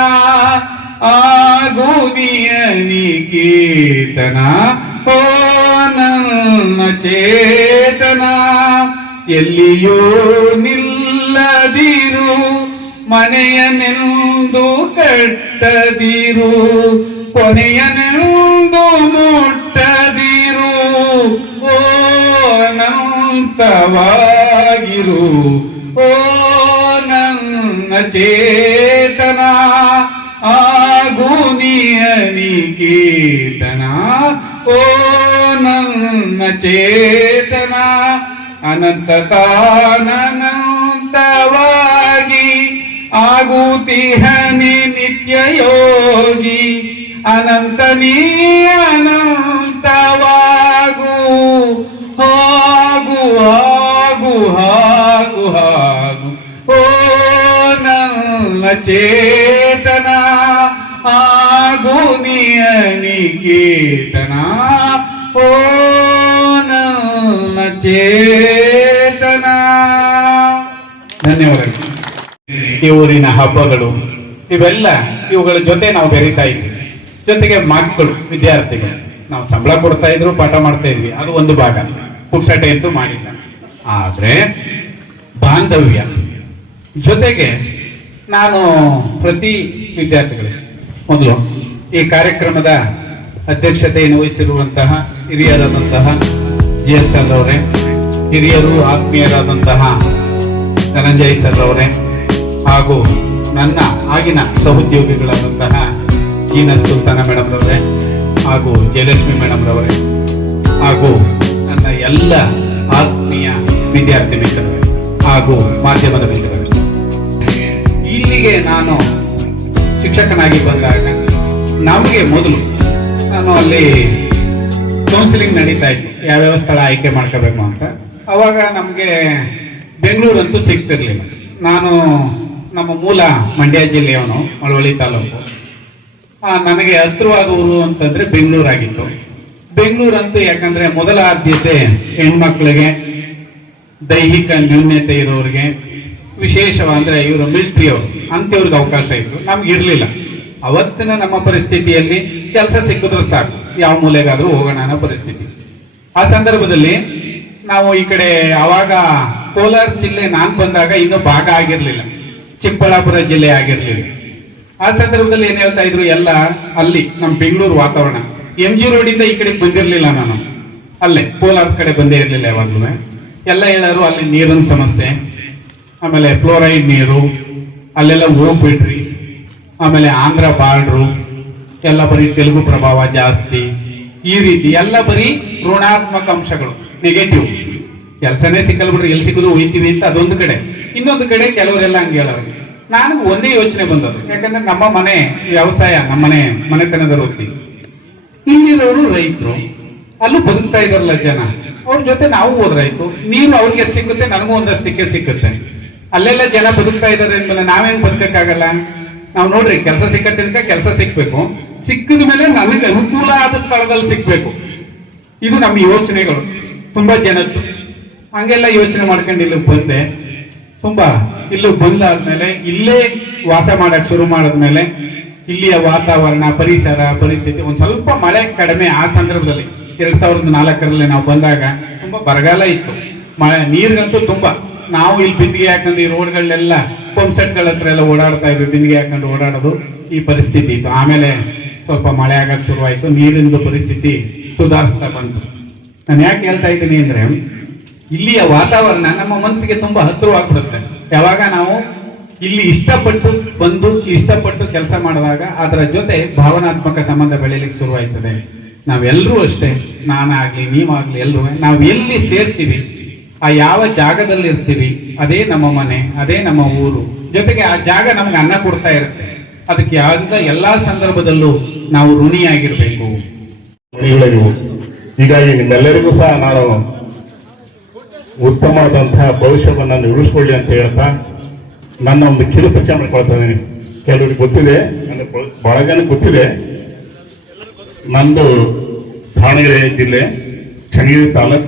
ಆಗು ನಿಯನಿಕೇತನ. ಓ ನನ್ನ ಚೇತನ ಎಲ್ಲಿಯೋ ನಿಲ್ಲದಿರು, ಮನೆಯನೆಂದು ಕಟ್ಟದಿರು, ಕೊನೆಯನೆಂದು ಮುಟ್ಟದಿರು. ಓ ಅನಂತವಾಗಿರು. ಓ ನನ್ನ ಚೇತನ ಆಗು ನಿಯನಿಕೇತನ. ಓ ನನ್ನ ಚೇತನ ಅನಂತತಾನಂತವಾಗಿ ಆಗುತ್ತಿಹನಿ ನಿತ್ಯ ಯೋಗಿ. ಅನಂತ ನೀ ಅನಂತವಾಗು, ಹಾಗು ಹಾಗು ಹಾಗು ಹಾಗು. ಓ ನನ್ನ ಚೇತನ ಆಗು ನಿಯನಿಕೇತನ. ಓ ನನ್ನ ಚೇತನ. ಧನ್ಯವಾದಗಳು. ಈ ಊರಿನ ಹಬ್ಬಗಳು ಇವುಗಳ ಜೊತೆ ನಾವು ಬೆರೀತಾ ಇದ್ವಿ. ಜೊತೆಗೆ ಮಕ್ಕಳು, ವಿದ್ಯಾರ್ಥಿಗಳು, ನಾವು ಸಂಬಳ ಕೊಡ್ತಾ ಇದ್ರು, ಪಾಠ ಮಾಡ್ತಾ ಇದ್ವಿ. ಅದು ಒಂದು ಭಾಗ, ಪುಕ್ಸಟೆ ಅಂತೂ ಮಾಡಿಲ್ಲ. ಆದ್ರೆ ಬಾಂಧವ್ಯ ಜೊತೆಗೆ ನಾನು ಪ್ರತಿ ವಿದ್ಯಾರ್ಥಿಗಳಿಗೆ ಮೊದಲು ಈ ಕಾರ್ಯಕ್ರಮದ ಅಧ್ಯಕ್ಷತೆಯನ್ನು ವಹಿಸಿರುವಂತಹ ಹಿರಿಯರಾದಂತಹ GSR ಅವರೇ, ಹಿರಿಯರು ಆತ್ಮೀಯರಾದಂತಹ ಧನಂಜಯ್ ಸರ್ ಅವರೇ, ಹಾಗೂ ನನ್ನ ಆಗಿನ ಸಹೋದ್ಯೋಗಿಗಳಾದಂತಹ ಜೀನತ್ ಸುಲ್ತಾನ ಮೇಡಮ್ ರವರೇ, ಹಾಗೂ ಜಯಲಕ್ಷ್ಮಿ ಮೇಡಮ್ ರವರೇ, ಹಾಗೂ ನನ್ನ ಎಲ್ಲ ಆತ್ಮೀಯ ವಿದ್ಯಾರ್ಥಿ ಮಿತ್ರರೇ ಹಾಗೂ ಮಾಧ್ಯಮದ ಮಿತ್ರರೇ, ಇಲ್ಲಿಗೆ ನಾನು ಶಿಕ್ಷಕನಾಗಿ ಬಂದಾಗ ನಮಗೆ ಮೊದಲು ನಾನು ಅಲ್ಲಿ ಕೌನ್ಸಿಲಿಂಗ್ ನಡೀತಾ ಇತ್ತು, ಯಾವ್ಯಾವ ಸ್ಥಳ ಆಯ್ಕೆ ಮಾಡ್ಕೋಬೇಕು ಅಂತ. ಅವಾಗ ನಮಗೆ ಬೆಂಗಳೂರಂತೂ ಸಿಗ್ತಿರ್ಲಿಲ್ಲ. ನಾನು ನಮ್ಮ ಮೂಲ ಮಂಡ್ಯ ಜಿಲ್ಲೆಯವನು, ಮಳವಳ್ಳಿ ತಾಲೂಕು. ನನಗೆ ಹತ್ತಿರವಾದ ಊರು ಅಂತಂದ್ರೆ ಬೆಂಗಳೂರಾಗಿತ್ತು. ಬೆಂಗಳೂರಂತೂ ಯಾಕಂದ್ರೆ ಮೊದಲ ಆದ್ಯತೆ ಹೆಣ್ಮಕ್ಳಿಗೆ, ದೈಹಿಕ ನ್ಯೂನ್ಯತೆ ಇರೋರಿಗೆ, ವಿಶೇಷವಂದ್ರೆ ಇವರು ಮಿಲಿಟರಿಯವರು ಅಂತವ್ರಿಗೆ ಅವಕಾಶ ಇತ್ತು, ನಮ್ಗೆ ಇರಲಿಲ್ಲ. ಅವತ್ತಿನ ನಮ್ಮ ಪರಿಸ್ಥಿತಿಯಲ್ಲಿ ಕೆಲಸ ಸಿಕ್ಕಿದ್ರು ಸಾಕು, ಯಾವ ಮೂಲೆಗಾದ್ರೂ ಹೋಗೋಣ ಅನ್ನೋ ಪರಿಸ್ಥಿತಿ. ಆ ಸಂದರ್ಭದಲ್ಲಿ ನಾವು ಈ ಕಡೆ ಅವಾಗ ಕೋಲಾರ ಜಿಲ್ಲೆ ನಾನು ಬಂದಾಗ ಇನ್ನೂ ಭಾಗ ಆಗಿರ್ಲಿಲ್ಲ, ಚಿಕ್ಕಬಳ್ಳಾಪುರ ಜಿಲ್ಲೆ ಆಗಿರ್ಲಿಲ್ಲ. ಆ ಸಂದರ್ಭದಲ್ಲಿ ಏನ್ ಹೇಳ್ತಾ ಇದ್ರು ಎಲ್ಲ ಅಲ್ಲಿ ನಮ್ಮ ಬೆಂಗಳೂರು ವಾತಾವರಣ, MG ರೋಡಿಂದ ಈ ಕಡೆ ಬಂದಿರ್ಲಿಲ್ಲ ನಾನು, ಅಲ್ಲೇ ಕೋಲಾರ ಕಡೆ ಬಂದೇ ಇರ್ಲಿಲ್ಲ ಯಾವಾಗ್ಲೂ. ಎಲ್ಲ ಹೇಳೋರು ಅಲ್ಲಿ ನೀರಿನ ಸಮಸ್ಯೆ, ಆಮೇಲೆ ಫ್ಲೋರೈಡ್ ನೀರು, ಅಲ್ಲೆಲ್ಲ ಹೋಗ್ಬಿಡ್ರಿ, ಆಮೇಲೆ ಆಂಧ್ರ ಬಾರ್ಡ್ರು ಎಲ್ಲ ಬರೀ ತೆಲುಗು ಪ್ರಭಾವ ಜಾಸ್ತಿ, ಈ ರೀತಿ ಎಲ್ಲ ಬರೀ ಋಣಾತ್ಮಕ ಅಂಶಗಳು, ನೆಗೆಟಿವ್. ಕೆಲಸನೇ ಸಿಕ್ಕಲ್ ಬಿಡ್ರಿ, ಎಲ್ಲಿ ಸಿಕ್ಕಿದ್ರು ಹೋಯ್ತೀವಿ ಅಂತ ಅದೊಂದು ಕಡೆ. ಇನ್ನೊಂದು ಕಡೆ ಕೆಲವರೆಲ್ಲ ಹಂಗೆ ಹೇಳೋರು. ನನಗೆ ಒಂದೇ ಯೋಚನೆ ಬಂದದ್ದು, ಯಾಕಂದ್ರೆ ನಮ್ಮ ಮನೆ ವ್ಯವಸಾಯ, ನಮ್ಮನೆ ಮನೆತನದ ವೃತ್ತಿ, ಇಲ್ಲಿರೋರು ರೈತರು, ಅಲ್ಲೂ ಬದುಕ್ತಾ ಇದಾರಲ್ಲ ಜನ, ಅವ್ರ ಜೊತೆ ನಾವು ಹೋದ್ರಾಯ್ತು. ನೀರು ಅವ್ರಿಗೆ ಸಿಕ್ಕುತ್ತೆ, ನನಗೂ ಒಂದಷ್ಟು ಸಿಕ್ಕುತ್ತೆ. ಅಲ್ಲೆಲ್ಲ ಜನ ಬದುಕ್ತಾ ಇದಾರೆ ಅಂದ್ಮೇಲೆ ನಾವೇನ್ ಬದುಕಕ್ಕಾಗಲ್ಲ. ನಾವು ನೋಡ್ರಿ, ಕೆಲಸ ಸಿಕ್ಕತ್ತಿನ ಕೆಲಸ ಸಿಕ್ಬೇಕು, ಸಿಕ್ಕಿದ ಮೇಲೆ ನನಗೆ ಅನುಕೂಲ ಆದ ಸ್ಥಳದಲ್ಲಿ ಸಿಕ್ಬೇಕು. ಇದು ನಮ್ಮ ಯೋಚನೆಗಳು ತುಂಬಾ ಜನದ್ದು. ಹಂಗೆಲ್ಲ ಯೋಚನೆ ಮಾಡ್ಕೊಂಡು ಇಲ್ಲಿಗೆ ಬಂದೆ. ತುಂಬಾ ಇಲ್ಲಿ ಬಂದಾದ್ಮೇಲೆ ಇಲ್ಲೇ ವಾಸ ಮಾಡಕ್ ಶುರು ಮಾಡಿದ್ಮೇಲೆ ಇಲ್ಲಿಯ ವಾತಾವರಣ, ಪರಿಸರ, ಪರಿಸ್ಥಿತಿ ಒಂದ್ ಸ್ವಲ್ಪ ಮಳೆ ಕಡಿಮೆ. ಆ ಸಂದರ್ಭದಲ್ಲಿ 2004ರಲ್ಲಿ ನಾವು ಬಂದಾಗ ತುಂಬಾ ಬರಗಾಲ ಇತ್ತು, ಮಳೆ ನೀರಿಗಂತೂ ತುಂಬಾ. ನಾವು ಇಲ್ಲಿ ಬಿಂದಿಗೆ ಹಾಕೊಂಡು ಈ ರೋಡ್ಗಳೆಲ್ಲ ಪಂಪ್ ಸೆಟ್ಗಳ ಹತ್ರ ಎಲ್ಲ ಓಡಾಡ್ತಾ ಇದ್ವಿ, ಬಿಂದಿಗೆ ಹಾಕೊಂಡು ಓಡಾಡೋದು, ಈ ಪರಿಸ್ಥಿತಿ ಇತ್ತು. ಆಮೇಲೆ ಸ್ವಲ್ಪ ಮಳೆ ಆಗಕ್ಕೆ ಶುರುವಾಯಿತು, ನೀರಿನ ಪರಿಸ್ಥಿತಿ ಸುಧಾರಿಸ್ತಾ ಬಂತು. ನಾನು ಯಾಕೆ ಹೇಳ್ತಾ ಇದ್ದೀನಿ ಅಂದ್ರೆ, ಇಲ್ಲಿಯ ವಾತಾವರಣ ನಮ್ಮ ಮನಸ್ಸಿಗೆ ತುಂಬಾ ಹತ್ತಿರವಾಗ್ಬಿಡುತ್ತೆ. ಯಾವಾಗ ನಾವು ಇಲ್ಲಿ ಇಷ್ಟಪಟ್ಟು ಬಂದು ಇಷ್ಟಪಟ್ಟು ಕೆಲಸ ಮಾಡಿದಾಗ ಅದರ ಜೊತೆ ಭಾವನಾತ್ಮಕ ಸಂಬಂಧ ಬೆಳೆಯಲಿಕ್ಕೆ ಶುರುವಾಯ್ತದೆ. ನಾವೆಲ್ಲರೂ ಅಷ್ಟೇ, ನಾನಾಗ್ಲಿ ನೀವಾಗ್ಲಿ ಎಲ್ಲರೂ, ನಾವು ಎಲ್ಲಿ ಸೇರ್ತೀವಿ, ಆ ಯಾವ ಜಾಗದಲ್ಲಿ ಇರ್ತೀವಿ, ಅದೇ ನಮ್ಮ ಮನೆ, ಅದೇ ನಮ್ಮ ಊರು. ಜೊತೆಗೆ ಆ ಜಾಗ ನಮ್ಗೆ ಅನ್ನ ಕೊಡ್ತಾ ಇರುತ್ತೆ. ಅದಕ್ಕೆ ಎಲ್ಲಾ ಸಂದರ್ಭದಲ್ಲೂ ನಾವು ಋಣಿಯಾಗಿರ್ಬೇಕು. ಹೀಗಾಗಿ ನಿಮ್ಮೆಲ್ಲರಿಗೂ ಸಹ ನಾನು ಉತ್ತಮವಾದಂತಹ ಭವಿಷ್ಯವನ್ನು ನಿರ್ಮಿಸ್ಕೊಳ್ಳಿ ಅಂತ ಹೇಳ್ತಾ ನನ್ನ ಒಂದು ಕಿರು ಪರಿಚಯ ಮಾಡ್ಕೊಳ್ತಾ ಇದ್ದೀನಿ. ಕೆಲವರಿಗೆ ಗೊತ್ತಿದೆ, ನನ್ನ ಬಹಳ ಜನ ಗೊತ್ತಿದೆ. ನಂದು ದಾವಣಗೆರೆ ಜಿಲ್ಲೆ ಚನ್ನಗಿರಿ ತಾಲೂಕ್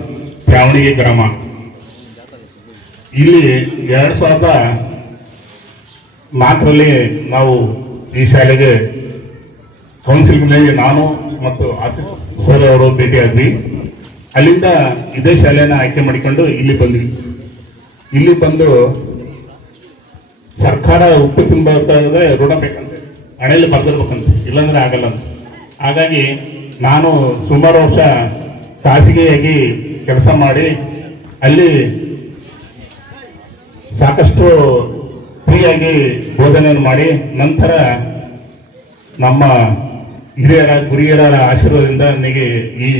ತ್ಯಾವಣಿಗೆ ಗ್ರಾಮ. ಇಲ್ಲಿ 2004ರಲ್ಲಿ ನಾವು ಈ ಶಾಲೆಗೆ ಕೌನ್ಸಿಲಿಂಗ್ ನಾನು ಮತ್ತು ಆಶೀಸ್ ಸರ್ ಅವರು ಭೇಟಿಯಾದ್ವಿ. ಅಲ್ಲಿಂದ ಇದೇ ಶಾಲೆನ ಆಯ್ಕೆ ಮಾಡಿಕೊಂಡು ಇಲ್ಲಿ ಬಂದ್ವಿ. ಇಲ್ಲಿ ಬಂದು ಸರ್ಕಾರ ಉಪ್ಪು ತಿನ್ಬೇಕಾದ್ರೆ ಋಣ ಬೇಕಂತೆ, ಹಣೆಯಲ್ಲಿ ಬರ್ದಿರ್ಬೇಕಂತೆ, ಇಲ್ಲಾಂದ್ರೆ ಆಗಲ್ಲ ಅಂತ. ಹಾಗಾಗಿ ನಾನು ಸುಮಾರು ವರ್ಷ ಖಾಸಗಿಯಾಗಿ ಕೆಲಸ ಮಾಡಿ ಅಲ್ಲಿ ಸಾಕಷ್ಟು ಫ್ರೀಯಾಗಿ ಬೋಧನೆಯನ್ನು ಮಾಡಿ, ನಂತರ ನಮ್ಮ ಗುರಿಯರ ಆಶೀರ್ವಾದದಿಂದ ನನಗೆ ಈ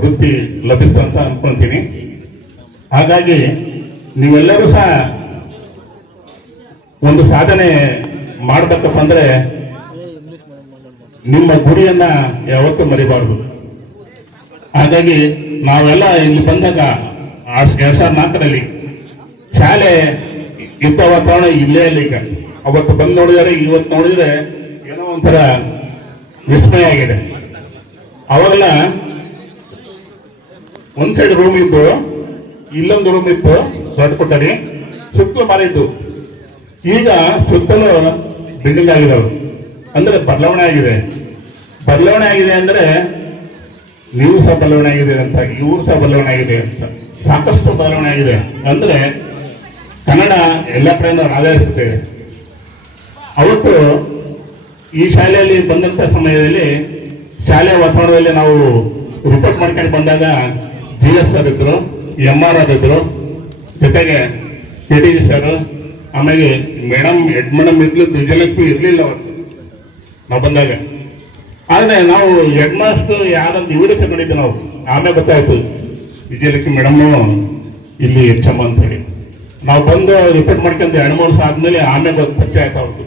ವೃತ್ತಿ ಲಭಿಸ್ತು ಅಂತ ಅನ್ಕೊಂತೀನಿ. ಹಾಗಾಗಿ ನೀವೆಲ್ಲರೂ ಸಹ ಒಂದು ಸಾಧನೆ ಮಾಡ್ಬೇಕಪ್ಪ ಅಂದ್ರೆ ನಿಮ್ಮ ಗುರಿಯನ್ನ ಯಾವತ್ತೂ ಮರಿಬಾರ್ದು. ಹಾಗಾಗಿ ನಾವೆಲ್ಲ ಇಲ್ಲಿ ಬಂದಾಗ 2004ರಲ್ಲಿ ಶಾಲೆ ಇದ್ದ ವಾತಾವರಣ ಇಲ್ಲೇ ಇಲ್ಲ. ಈಗ ಅವತ್ತು ಬಂದು ನೋಡಿದರೆ ಇವತ್ತು ನೋಡಿದ್ರೆ ಏನೋ ಒಂಥರ ವಿಸ್ಮಯ ಆಗಿದೆ. ಅವಾಗೆಲ್ಲ ಒಂದ್ ಸೈಡ್ ರೂಮ್ ಇದ್ದು, ಇಲ್ಲೊಂದು ರೂಮ್ ಇತ್ತು, ದೊಡ್ಡ ಕೊಠಡಿ, ಸುತ್ತಲೂ ಮರ ಇದ್ದು. ಈಗ ಸುತ್ತಲೂ ಬಿಲ್ಡಿಂಗ್ ಆಗಿದಾವೆ. ಅಂದ್ರೆ ಬದಲಾವಣೆ ಆಗಿದೆ. ಬದಲಾವಣೆ ಆಗಿದೆ ಅಂದ್ರೆ ನೀವು ಸಹ ಬದಲಾವಣೆ ಆಗಿದೆ ಅಂತ, ಇವರು ಸಹ ಬದಲಾವಣೆ ಆಗಿದೆ ಅಂತ, ಸಾಕಷ್ಟು ಬದಲಾವಣೆ ಆಗಿದೆ. ಅಂದ್ರೆ ಕನ್ನಡ ಎಲ್ಲ ಕಡೆಯಿಂದ ಆಧರಿಸುತ್ತೇವೆ. ಅವತ್ತು ಈ ಶಾಲೆಯಲ್ಲಿ ಬಂದಂತ ಸಮಯದಲ್ಲಿ ಶಾಲೆಯ ವಾತಾವರಣದಲ್ಲಿ ನಾವು ರಿಪೋರ್ಟ್ ಮಾಡ್ಕೊಂಡು ಬಂದಾಗ GS ಸರ್ ಇದ್ರು, MR ಇದ್ರು, ಜೊತೆಗೆ KDG ಸರ್, ಆಮೇಲೆ ಮೇಡಮ್ ಹೆಡ್ ಮೇಡಮ್ ಇರ್ಲಿ, ವಿಜಯಲಕ್ಷ್ಮಿ ಇರ್ಲಿಲ್ಲ ಅವತ್ತು ನಾವು ಬಂದಾಗ. ಆದ್ರೆ ನಾವು ಹೆಡ್ ಮಾಸ್ಟರ್ ಯಾರಂತ ವಿಡಿಯೋ ತಗೊಂಡಿದ್ದೆ ನಾವು. ಆಮೇಲೆ ಗೊತ್ತಾಯ್ತು ವಿಜಯಲಕ್ಷ್ಮಿ ಮೇಡಮ್ ಇಲ್ಲಿ HM ಅಂತ ಹೇಳಿ. ನಾವು ಬಂದು ರಿಪೋರ್ಟ್ ಮಾಡ್ಕೊಂಡು 2-3 ವರ್ಷ ಆದ್ಮೇಲೆ ಆಮೇಲೆ ಪರಿಚಯ ಆಯ್ತು ಅವ್ರದ್ದು.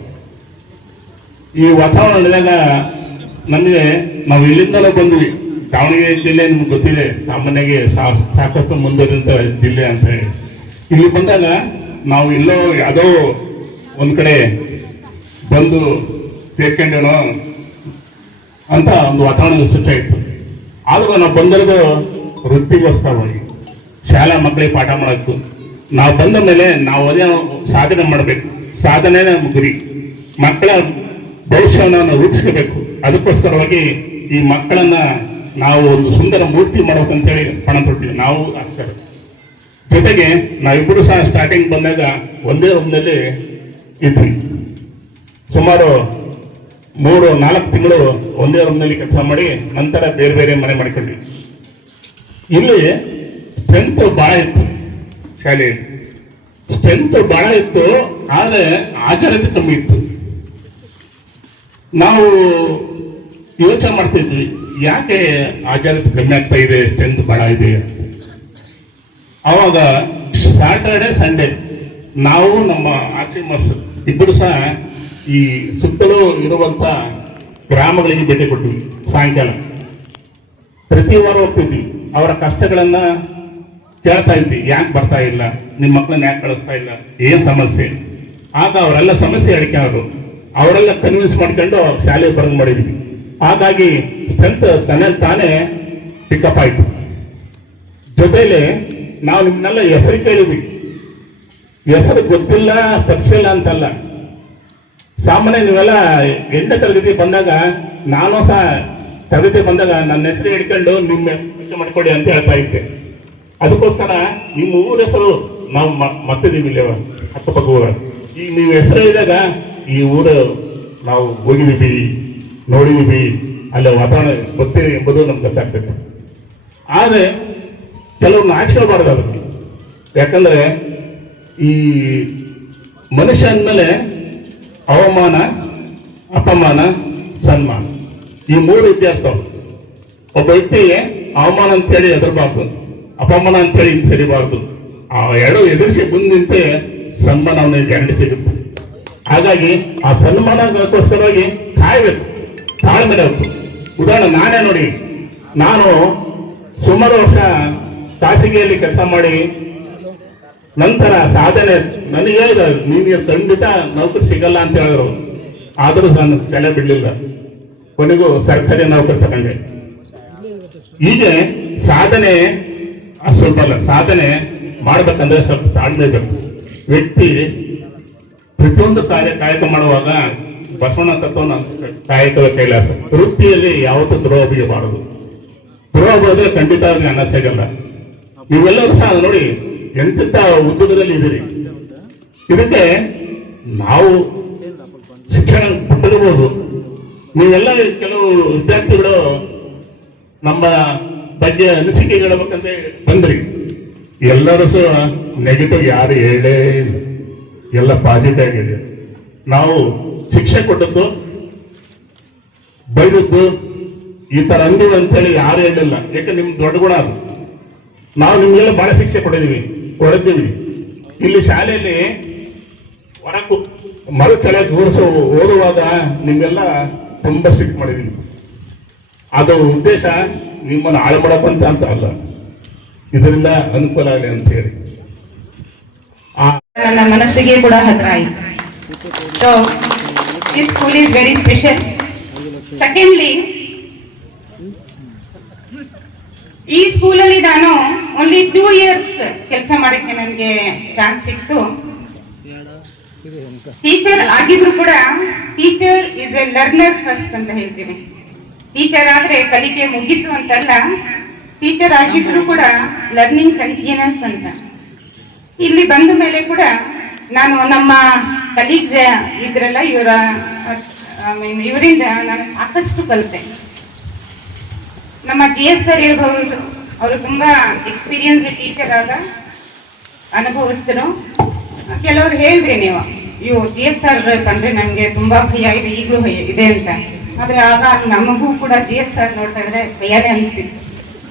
ಈ ವಾತಾವರಣ ನಡೆದಾಗ ನಮಗೆ, ನಾವು ಇಲ್ಲಿಂದಲೇ ಬಂದ್ವಿ. ದಾವಣಗೆರೆ ಜಿಲ್ಲೆ ನಿಮ್ಗೆ ಗೊತ್ತಿದೆ, ಸಾಮಾನ್ಯವಾಗಿ ಸಾಕಷ್ಟು ಮುಂದುವರಿದಂತ ಜಿಲ್ಲೆ ಅಂತ ಹೇಳಿ. ಇಲ್ಲಿ ಬಂದಾಗ ನಾವು ಎಲ್ಲೋ ಯಾವುದೋ ಒಂದ್ ಕಡೆ ಬಂದು ಸೇರ್ಕೊಂಡೇನೋ ಅಂತ ಒಂದು ವಾತಾವರಣ ಸೃಷ್ಟಿ ಇತ್ತು. ಆದ್ರೂ ನಾವು ಬಂದಿರೋದು ವೃತ್ತಿಗೋಸ್ಕರವಾಗಿ, ಶಾಲಾ ಮಕ್ಕಳಿಗೆ ಪಾಠ ಮಾಡಬೇಕು. ನಾವು ಬಂದ ಮೇಲೆ ನಾವು ಅದೇ ಸಾಧನೆ ಮಾಡಬೇಕು. ಸಾಧನೆ ನಮ್ಮ ಗುರಿ. ಮಕ್ಕಳ ಭವಿಷ್ಯವನ್ನು ನಾವು ರೂಪಿಸ್ಕೋಬೇಕು. ಅದಕ್ಕೋಸ್ಕರವಾಗಿ ಈ ಮಕ್ಕಳನ್ನ ನಾವು ಒಂದು ಸುಂದರ ಮೂರ್ತಿ ಮಾಡ್ಬೇಕಂತೇಳಿ ಪಣ ತೊಟ್ಟಿವಿ. ನಾವು ಅಷ್ಟೇ. ಜೊತೆಗೆ ನಾವಿಬ್ಬರು ಸಹ ಸ್ಟಾರ್ಟಿಂಗ್ ಬಂದಾಗ ಒಂದೇ ರೂಮ್ನಲ್ಲಿ ಇದ್ವಿ. ಸುಮಾರು 3-4 ತಿಂಗಳು ಒಂದೇ ರೂಮ್ನಲ್ಲಿ ಕೆಲಸ ಮಾಡಿ ನಂತರ ಬೇರೆ ಬೇರೆ ಮನೆ ಮಾಡಿಕೊಂಡ್ವಿ. ಇಲ್ಲಿ ಸ್ಟ್ರೆಂತ್ ಬಹಳ ಇತ್ತು, ಶಾಲೆಯಲ್ಲಿ ಸ್ಟ್ರೆಂತ್ ಬಹಳ ಇತ್ತು, ಆದರೆ ಆಚಾರತೆ ಕಮ್ಮಿ ಇತ್ತು. ನಾವು ಯೋಚನೆ ಮಾಡ್ತಿದ್ವಿ, ಯಾಕೆ ಆಚಾರತೆ ಕಮ್ಮಿ ಆಗ್ತಾ ಇದೆ, ಸ್ಟ್ರೆಂತ್ ಬಹಳ ಇದೆ. ಅವಾಗ ಸ್ಯಾಟರ್ಡೆ ಸಂಡೇ ನಾವು ನಮ್ಮ ಆರ್ಸಿ ಮಾಸ್ಟರ್ ಇಬ್ಬರು ಸಹ ಈ ಸುತ್ತಲೂ ಇರುವಂತ ಗ್ರಾಮಗಳಿಗೆ ಭೇಟಿ ಕೊಟ್ಟಿವಿ. ಸಾಯಂಕಾಲ ಪ್ರತಿ ವಾರ ಹೋಗ್ತಿದ್ವಿ. ಅವರ ಕಷ್ಟಗಳನ್ನ ಕೇಳ್ತಾ ಇದ್ವಿ. ಯಾಕೆ ಬರ್ತಾ ಇಲ್ಲ, ನಿಮ್ಮ ಮಕ್ಕಳನ್ನ ಯಾಕೆ ಕಳಿಸ್ತಾ ಇಲ್ಲ, ಏನ್ ಸಮಸ್ಯೆ. ಆಗ ಅವರೆಲ್ಲ ಸಮಸ್ಯೆ ಅಡಿಕೆ ಅವರೆಲ್ಲ ಕನ್ವಿನ್ಸ್ ಮಾಡ್ಕೊಂಡು ಶಾಲೆಗೆ ಬರಂಗ್ ಮಾಡಿದ್ವಿ. ಹಾಗಾಗಿ ಸ್ಟ್ರೆಂತ್ ತಾನೇ ಪಿಕಪ್ ಆಯ್ತು. ಜೊತೆಲಿ ನಾವು ನಿಮ್ಮನ್ನೆಲ್ಲ ಹೆಸರು ಕೇಳಿದ್ವಿ. ಹೆಸರು ಗೊತ್ತಿಲ್ಲ, ತಪ್ಪಿಲ್ಲ ಅಂತಲ್ಲ. ಸಾಮಾನ್ಯ ನೀವೆಲ್ಲ 8ನೇ ತರಗತಿ ಬಂದಾಗ, ನಾನು ಸಹ ತರಗತಿ ಬಂದಾಗ ನನ್ನ ಹೆಸರು ಹಿಡ್ಕೊಂಡು ನಿಮ್ಮ ಹೆಸರು ಮಾಡ್ಕೊಡಿ ಅಂತ ಹೇಳ್ತಾ ಇದ್ದೆ. ಅದಕ್ಕೋಸ್ಕರ ನಿಮ್ಮ ಊರ ಹೆಸರು ನಾವು ಮತ್ತಿದ್ದೀವಿ ಇಲ್ಲಿ ಅಕ್ಕಪಕ್ಕ ಊರ. ಈಗ ನೀವು ಹೆಸರು ಇದ್ದಾಗ ಈ ಊರು ನಾವು ಹೋಗಿದ್ದೀವಿ, ನೋಡಿದೀವಿ, ಅಲ್ಲಿ ವಾತಾವರಣ ಗೊತ್ತಿದೆ ಎಂಬುದು ನಮ್ಗೆ ಗೊತ್ತಾಗ್ತೈತೆ. ಆದರೆ ಕೆಲವ್ರನ್ನ ಆಚರಿಸಬಾರ್ದು ಅದಕ್ಕೆ. ಯಾಕಂದ್ರೆ ಈ ಮನುಷ್ಯ ಅಂದಮೇಲೆ ಅವಮಾನ, ಅಪಮಾನ, ಸನ್ಮಾನ, ಈ 3 ಇದ್ಯಾರ್ಥವು. ಒಬ್ಬ ವ್ಯಕ್ತಿಗೆ ಅವಮಾನ ಅಂತೇಳಿ ಎದರಬಾರ್ದು, ಅಪಮಾನ ಅಂತೇಳಿ ಹಿಂದೆ ಸರಿಬಾರ್ದು. ಆ ಎರಡು ಎದುರಿಸಿ ಮುಂದೆ ನಿಂತೆ ಸನ್ಮಾನ ಅವನಿಗೆ ಗ್ಯಾರಂಟಿ ಸಿಗುತ್ತೆ. ಹಾಗಾಗಿ ಆ ಸನ್ಮಾನಕ್ಕೋಸ್ಕರವಾಗಿ ಕಾಯ್ಬೇಕು, ತಾಳ್ಮೆ ಇರಬೇಕು. ಉದಾಹರಣೆ ನಾನೇ ನೋಡಿ, ನಾನು ಸುಮಾರು ವರ್ಷ ಖಾಸಗಿಯಲ್ಲಿ ಕೆಲಸ ಮಾಡಿ ನಂತರ ಸಾಧನೆ ನನಗೆ ನಿಮಗೆ ಖಂಡಿತ ನೌಕರಿ ಸಿಗಲ್ಲ ಅಂತ ಹೇಳಿದ್ರು. ಆದರೂ ನಾನು ಕೆಲೆ ಬಿಡಲಿಲ್ಲ, ಕೊನೆಗೂ ಸರ್ಕಾರಿ ನೌಕರಿ ತಗೊಂಡೆ. ಹೀಗೆ ಸಾಧನೆ ಸ್ವಲ್ಪ ಅಲ್ಲ, ಸಾಧನೆ ಮಾಡ್ಬೇಕಂದ್ರೆ ಸ್ವಲ್ಪ ತಾಳ್ಮೆ ಬೇಕು. ವ್ಯಕ್ತಿ ಪ್ರತಿಯೊಂದು ಕಾಯಕ ಮಾಡುವಾಗ ಬಸವಣ್ಣ ತತ್ವನ ಕಾಯಕವೇ ಕೈಲಾಸ. ವೃತ್ತಿಯಲ್ಲಿ ಯಾವತ್ತೂ ದ್ರೋಹ ಬೀಳಬಾರದು. ದ್ರೋಹ ಬರೆದ್ರೆ ಖಂಡಿತ ಅವ್ರಿಗೆ ಅನ್ನ ಸಿಗಲ್ಲ. ನೀವೆಲ್ಲರೂ ಸಹ ನೋಡಿ ಎಂತೆಂಥ ಉದ್ಯೋಗದಲ್ಲಿ ಇದ್ದೀರಿ. ಇದಕ್ಕೆ ನಾವು ಶಿಕ್ಷಣ ಕೊಟ್ಟಿರ್ಬೋದು. ನೀವೆಲ್ಲ ಕೆಲವು ವಿದ್ಯಾರ್ಥಿಗಳು ನಮ್ಮ ಬಗ್ಗೆ ಅನಿಸಿಕೆ ಹೇಳಬೇಕಂತ ಬಂದ್ರಿ. ಎಲ್ಲರೂ ಸಹ ನೆಗೆಟಿವ್ ಯಾರು ಹೇಳೇ, ಎಲ್ಲ ಪಾಸಿಟಿವ್ ಆಗಿದೆ. ನಾವು ಶಿಕ್ಷೆ ಕೊಟ್ಟದ್ದು, ಬೈದದ್ದು, ಈ ತರ ಅಂದಿವಿ ಅಂತೇಳಿ ಯಾರು ಹೇಳಿಲ್ಲ. ಯಾಕೆ ನಿಮ್ಗೆ ದೊಡ್ಡ ಗುಣ ಅದು. ನಾವು ನಿಮ್ಗೆಲ್ಲ ಬಹಳ ಶಿಕ್ಷೆ ಕೊಡಿದ್ದೀವಿ. ಇಲ್ಲಿ ಶಾಲೆಯಲ್ಲಿ ಮರು ಕೆಳಗೆ ಓದುವಾಗ ನಿಮ್ಗೆಲ್ಲ ತುಂಬಾ ಸ್ಟ್ರಿಕ್ಟ್ ಮಾಡಿದೀವಿ. ಅದು ಉದ್ದೇಶ ನಿಮ್ಮನ್ನು ಹಾಳು ಮಾಡಕ್ಕಂತ ಅಂತ ಅಲ್ಲ, ಇದರಿಂದ ಅನುಕೂಲ ಆಗಲಿ ಅಂತ ಹೇಳಿ. ನನ್ನ ಮನಸ್ಸಿಗೆ ಕೂಡ ಹತ್ರ ಆಯಿತು. So this school is very special. Secondly, ಈ ಸ್ಕೂಲಲ್ಲಿ ನಾನು ಓನ್ಲಿ 2 years ಕೆಲಸ ಮಾಡಕ್ಕೆ ನನಗೆ ಚಾನ್ಸ್ ಸಿಕ್ತು. ಟೀಚರ್ ಆಗಿದ್ರು ಕೂಡ teacher is A learner first ಅಂತ ಹೇಳ್ತೀನಿ. ಟೀಚರ್ ಆದ್ರೆ ಕಲಿಕೆ ಮುಗಿತು ಅಂತಲ್ಲ, ಟೀಚರ್ ಆಗಿದ್ರು ಕೂಡ ಲರ್ನಿಂಗ್ ಕಂಟಿನ್ಯೂಸ್ ಅಂತ. ಇಲ್ಲಿ ಬಂದ ಮೇಲೆ ಕೂಡ ನಾನು ನಮ್ಮ ಕಲೀಗ್ಸ್ ಇದ್ರಲ್ಲ ಇವರಿಂದ ನಾನು ಸಾಕಷ್ಟು ಕಲಿತೆ. ನಮ್ಮ GS ಸರ್ ಇರಬಹುದು, ಅವರು ತುಂಬಾ ಎಕ್ಸ್ಪೀರಿಯನ್ಸ್ ಟೀಚರ್ ಆಗ ಅನುಭವಿಸಿದ್ರು. ಕೆಲವರು ಹೇಳಿದ್ರಿ ನೀವು, GS ಸರ್ ಕಂಡ್ರೆ ನಮ್ಗೆ ತುಂಬಾ ಭಯ ಇದೆ, ಈಗಲೂ ಇದೆ ಅಂತ. ಆದ್ರೆ ಆಗ ನಮಗೂ ಕೂಡ GS ಸರ್ ನೋಡ್ತಾ ಇದ್ರೆ ಭಯನೇ ಅನಿಸ್ತಿತ್ತು.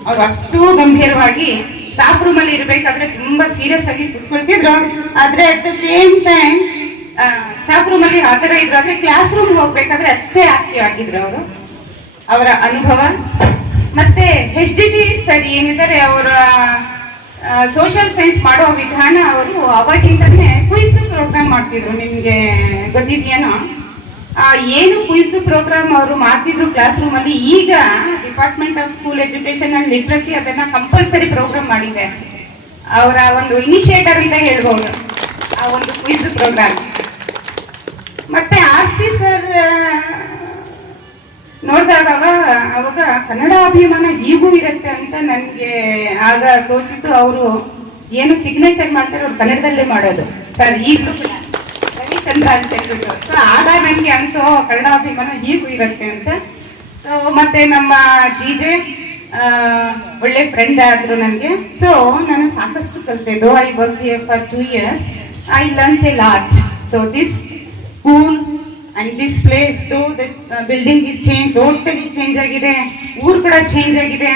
ಅವ್ರು ಅಷ್ಟು ಗಂಭೀರವಾಗಿ ಸ್ಟಾಫ್ ರೂಮ್ ಅಲ್ಲಿ ಇರ್ಬೇಕಾದ್ರೆ ತುಂಬಾ ಸೀರಿಯಸ್ ಆಗಿ ಕುತ್ಕೊಳ್ತಿದ್ರು. ಆದ್ರೆ at the same time staff room ಅಲ್ಲಿ ಆತರ ಇದ್ರು. ಆದ್ರೆ ಕ್ಲಾಸ್ ರೂಮ್ ಹೋಗ್ಬೇಕಾದ್ರೆ ಅಷ್ಟೇ ಆಕ್ಟಿವ್ ಆಗಿದ್ರು ಅವರು. ಅವರ ಅನುಭವ ಮತ್ತೆ HDT ಸರ್ ಏನಿದ್ದಾರೆ, ಅವರ ಸೋಷಿಯಲ್ ಸೈನ್ಸ್ ಮಾಡೋ ವಿಧಾನ ಅವರು ಅವಾಗಿಂದನೇ ಕ್ವಿಜ್ ಪ್ರೋಗ್ರಾಮ್ ಮಾಡ್ತಿದ್ರು. ನಿಮ್ಗೆ ಗೊತ್ತಿದೆಯೇನೋ? ಏನು ಕ್ವಿಜ್ ಪ್ರೋಗ್ರಾಮ್ ಅವರು ಮಾಡ್ತಿದ್ರು ಕ್ಲಾಸ್ ರೂಮ್ ಅಲ್ಲಿ. ಈಗ department of school education and literacy ಅದನ್ನ ಕಂಪಲ್ಸರಿ ಪ್ರೋಗ್ರಾಮ್ ಮಾಡಿದೆ. ಅವರ ಒಂದು ಇನಿಷಿಯೇಟರ್ ಅಂತ ಹೇಳ್ಬೋದು ಆ ಒಂದು ಕ್ವಿಜ್ ಪ್ರೋಗ್ರಾಮ್. ಮತ್ತೆ RC ಸರ್ ನೋಡಿದಾಗ ಅವಾಗ ಕನ್ನಡ ಅಭಿಮಾನ ಹೀಗೂ ಇರುತ್ತೆ ಅಂತ ನನಗೆ ಆಗ ತೋಚಿದ್ದು. ಅವರು ಏನು ಸಿಗ್ನೇಚರ್ ಮಾಡ್ತಾರೆ ಅವ್ರು ಕನ್ನಡದಲ್ಲೇ ಮಾಡೋದು ಸರ್, ಈಗಲೂ ರವಿಚಂದ್ರ ಅಂತ ಹೇಳ್ಬಿಟ್ಟು. ಸೊ ಆಗ ನನಗೆ ಅನಿಸೋ ಕನ್ನಡ ಅಭಿಮಾನ ಹೀಗೂ ಇರುತ್ತೆ ಅಂತ. ಸೊ ಮತ್ತೆ ನಮ್ಮ ಜೆ ಒಳ್ಳೆ ಫ್ರೆಂಡ್ ಆದ್ರು ನನಗೆ. ಸೊ ನಾನು ಸಾಕಷ್ಟು ಕಲಿತೆ. Though I work here for 2 years, I learned a lot. So this school and this place, though the building is changed, totally change ಆಗಿದೆ, ಊರು ಕೂಡ ಚೇಂಜ್ ಆಗಿದೆ,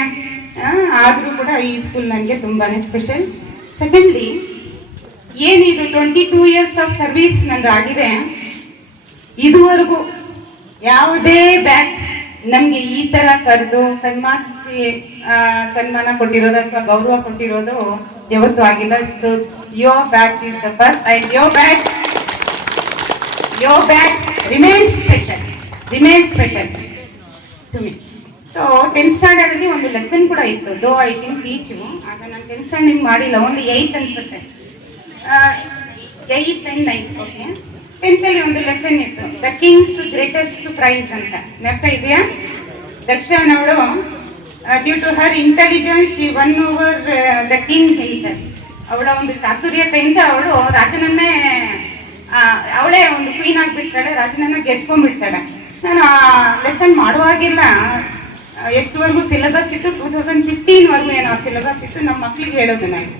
ಆದರೂ ಕೂಡ ಈ ಸ್ಕೂಲ್ ನನಗೆ ತುಂಬಾನೇ ಸ್ಪೆಷಲ್. ಸೆಕೆಂಡ್ಲಿ, ಏನಿದು 22 years ಆಫ್ ಸರ್ವಿಸ್ ನಂದು ಆಗಿದೆ, ಇದುವರೆಗೂ ಯಾವುದೇ ಬ್ಯಾಚ್ ನಮಗೆ ಈ ತರ ಕರೆದು ಸನ್ಮಾನ ಕೊಟ್ಟಿರೋದು ಅಥವಾ ಗೌರವ ಕೊಟ್ಟಿರೋದು ಯಾವತ್ತೂ ಆಗಿಲ್ಲ. So your batch is the first and your batch remains special to me. So 10th standard ಅಲ್ಲಿ ಒಂದು ಲೆಸನ್ ಕೂಡ ಇತ್ತು. Though I didn't teach you, ಆಗ ನಾನು 10th ಸ್ಟ್ಯಾಂಡರ್ಡ್ ಮಾಡಿಲ್ಲ, ಓನ್ಲಿ 8th ಅನ್ಸುತ್ತೆ, 8th and 9th. Okay, 10th ಅಲ್ಲಿ ಒಂದು ಲೆಸನ್ ಇತ್ತು, ದ ಕಿಂಗ್ಸ್ ಗ್ರೇಟೆಸ್ಟ್ ಪ್ರೈಸ್ ಅಂತ. ನೆನಪ ಇದೆಯಾ? ದಕ್ಷನವಳು due to her intelligence she won over the king himself. ಅವಳ ಒಂದು ಚಾತುರ್ಯತೆಯಿಂದ ಅವಳು ರಾಜನನ್ನೇ, ಅವಳೇ ಒಂದು ಕ್ವೀನ್ ಆಗಿಬಿಡ್ತಾಳೆ, ರಾಜನನ್ನ ಗೆದ್ಕೊಂಡ್ಬಿಡ್ತಾಳೆ. ನಾನು ಆ ಲೆಸನ್ ಮಾಡುವಾಗಿಲ್ಲ ಎಷ್ಟುವರೆಗೂ ಸಿಲೆಬಸ್ ಇತ್ತು, 2015 ಏನೋ ಸಿಲೆಬಸ್ ಇತ್ತು. ನಮ್ಮ ಮಕ್ಳಿಗೆ ಹೇಳೋದು ನಾನು,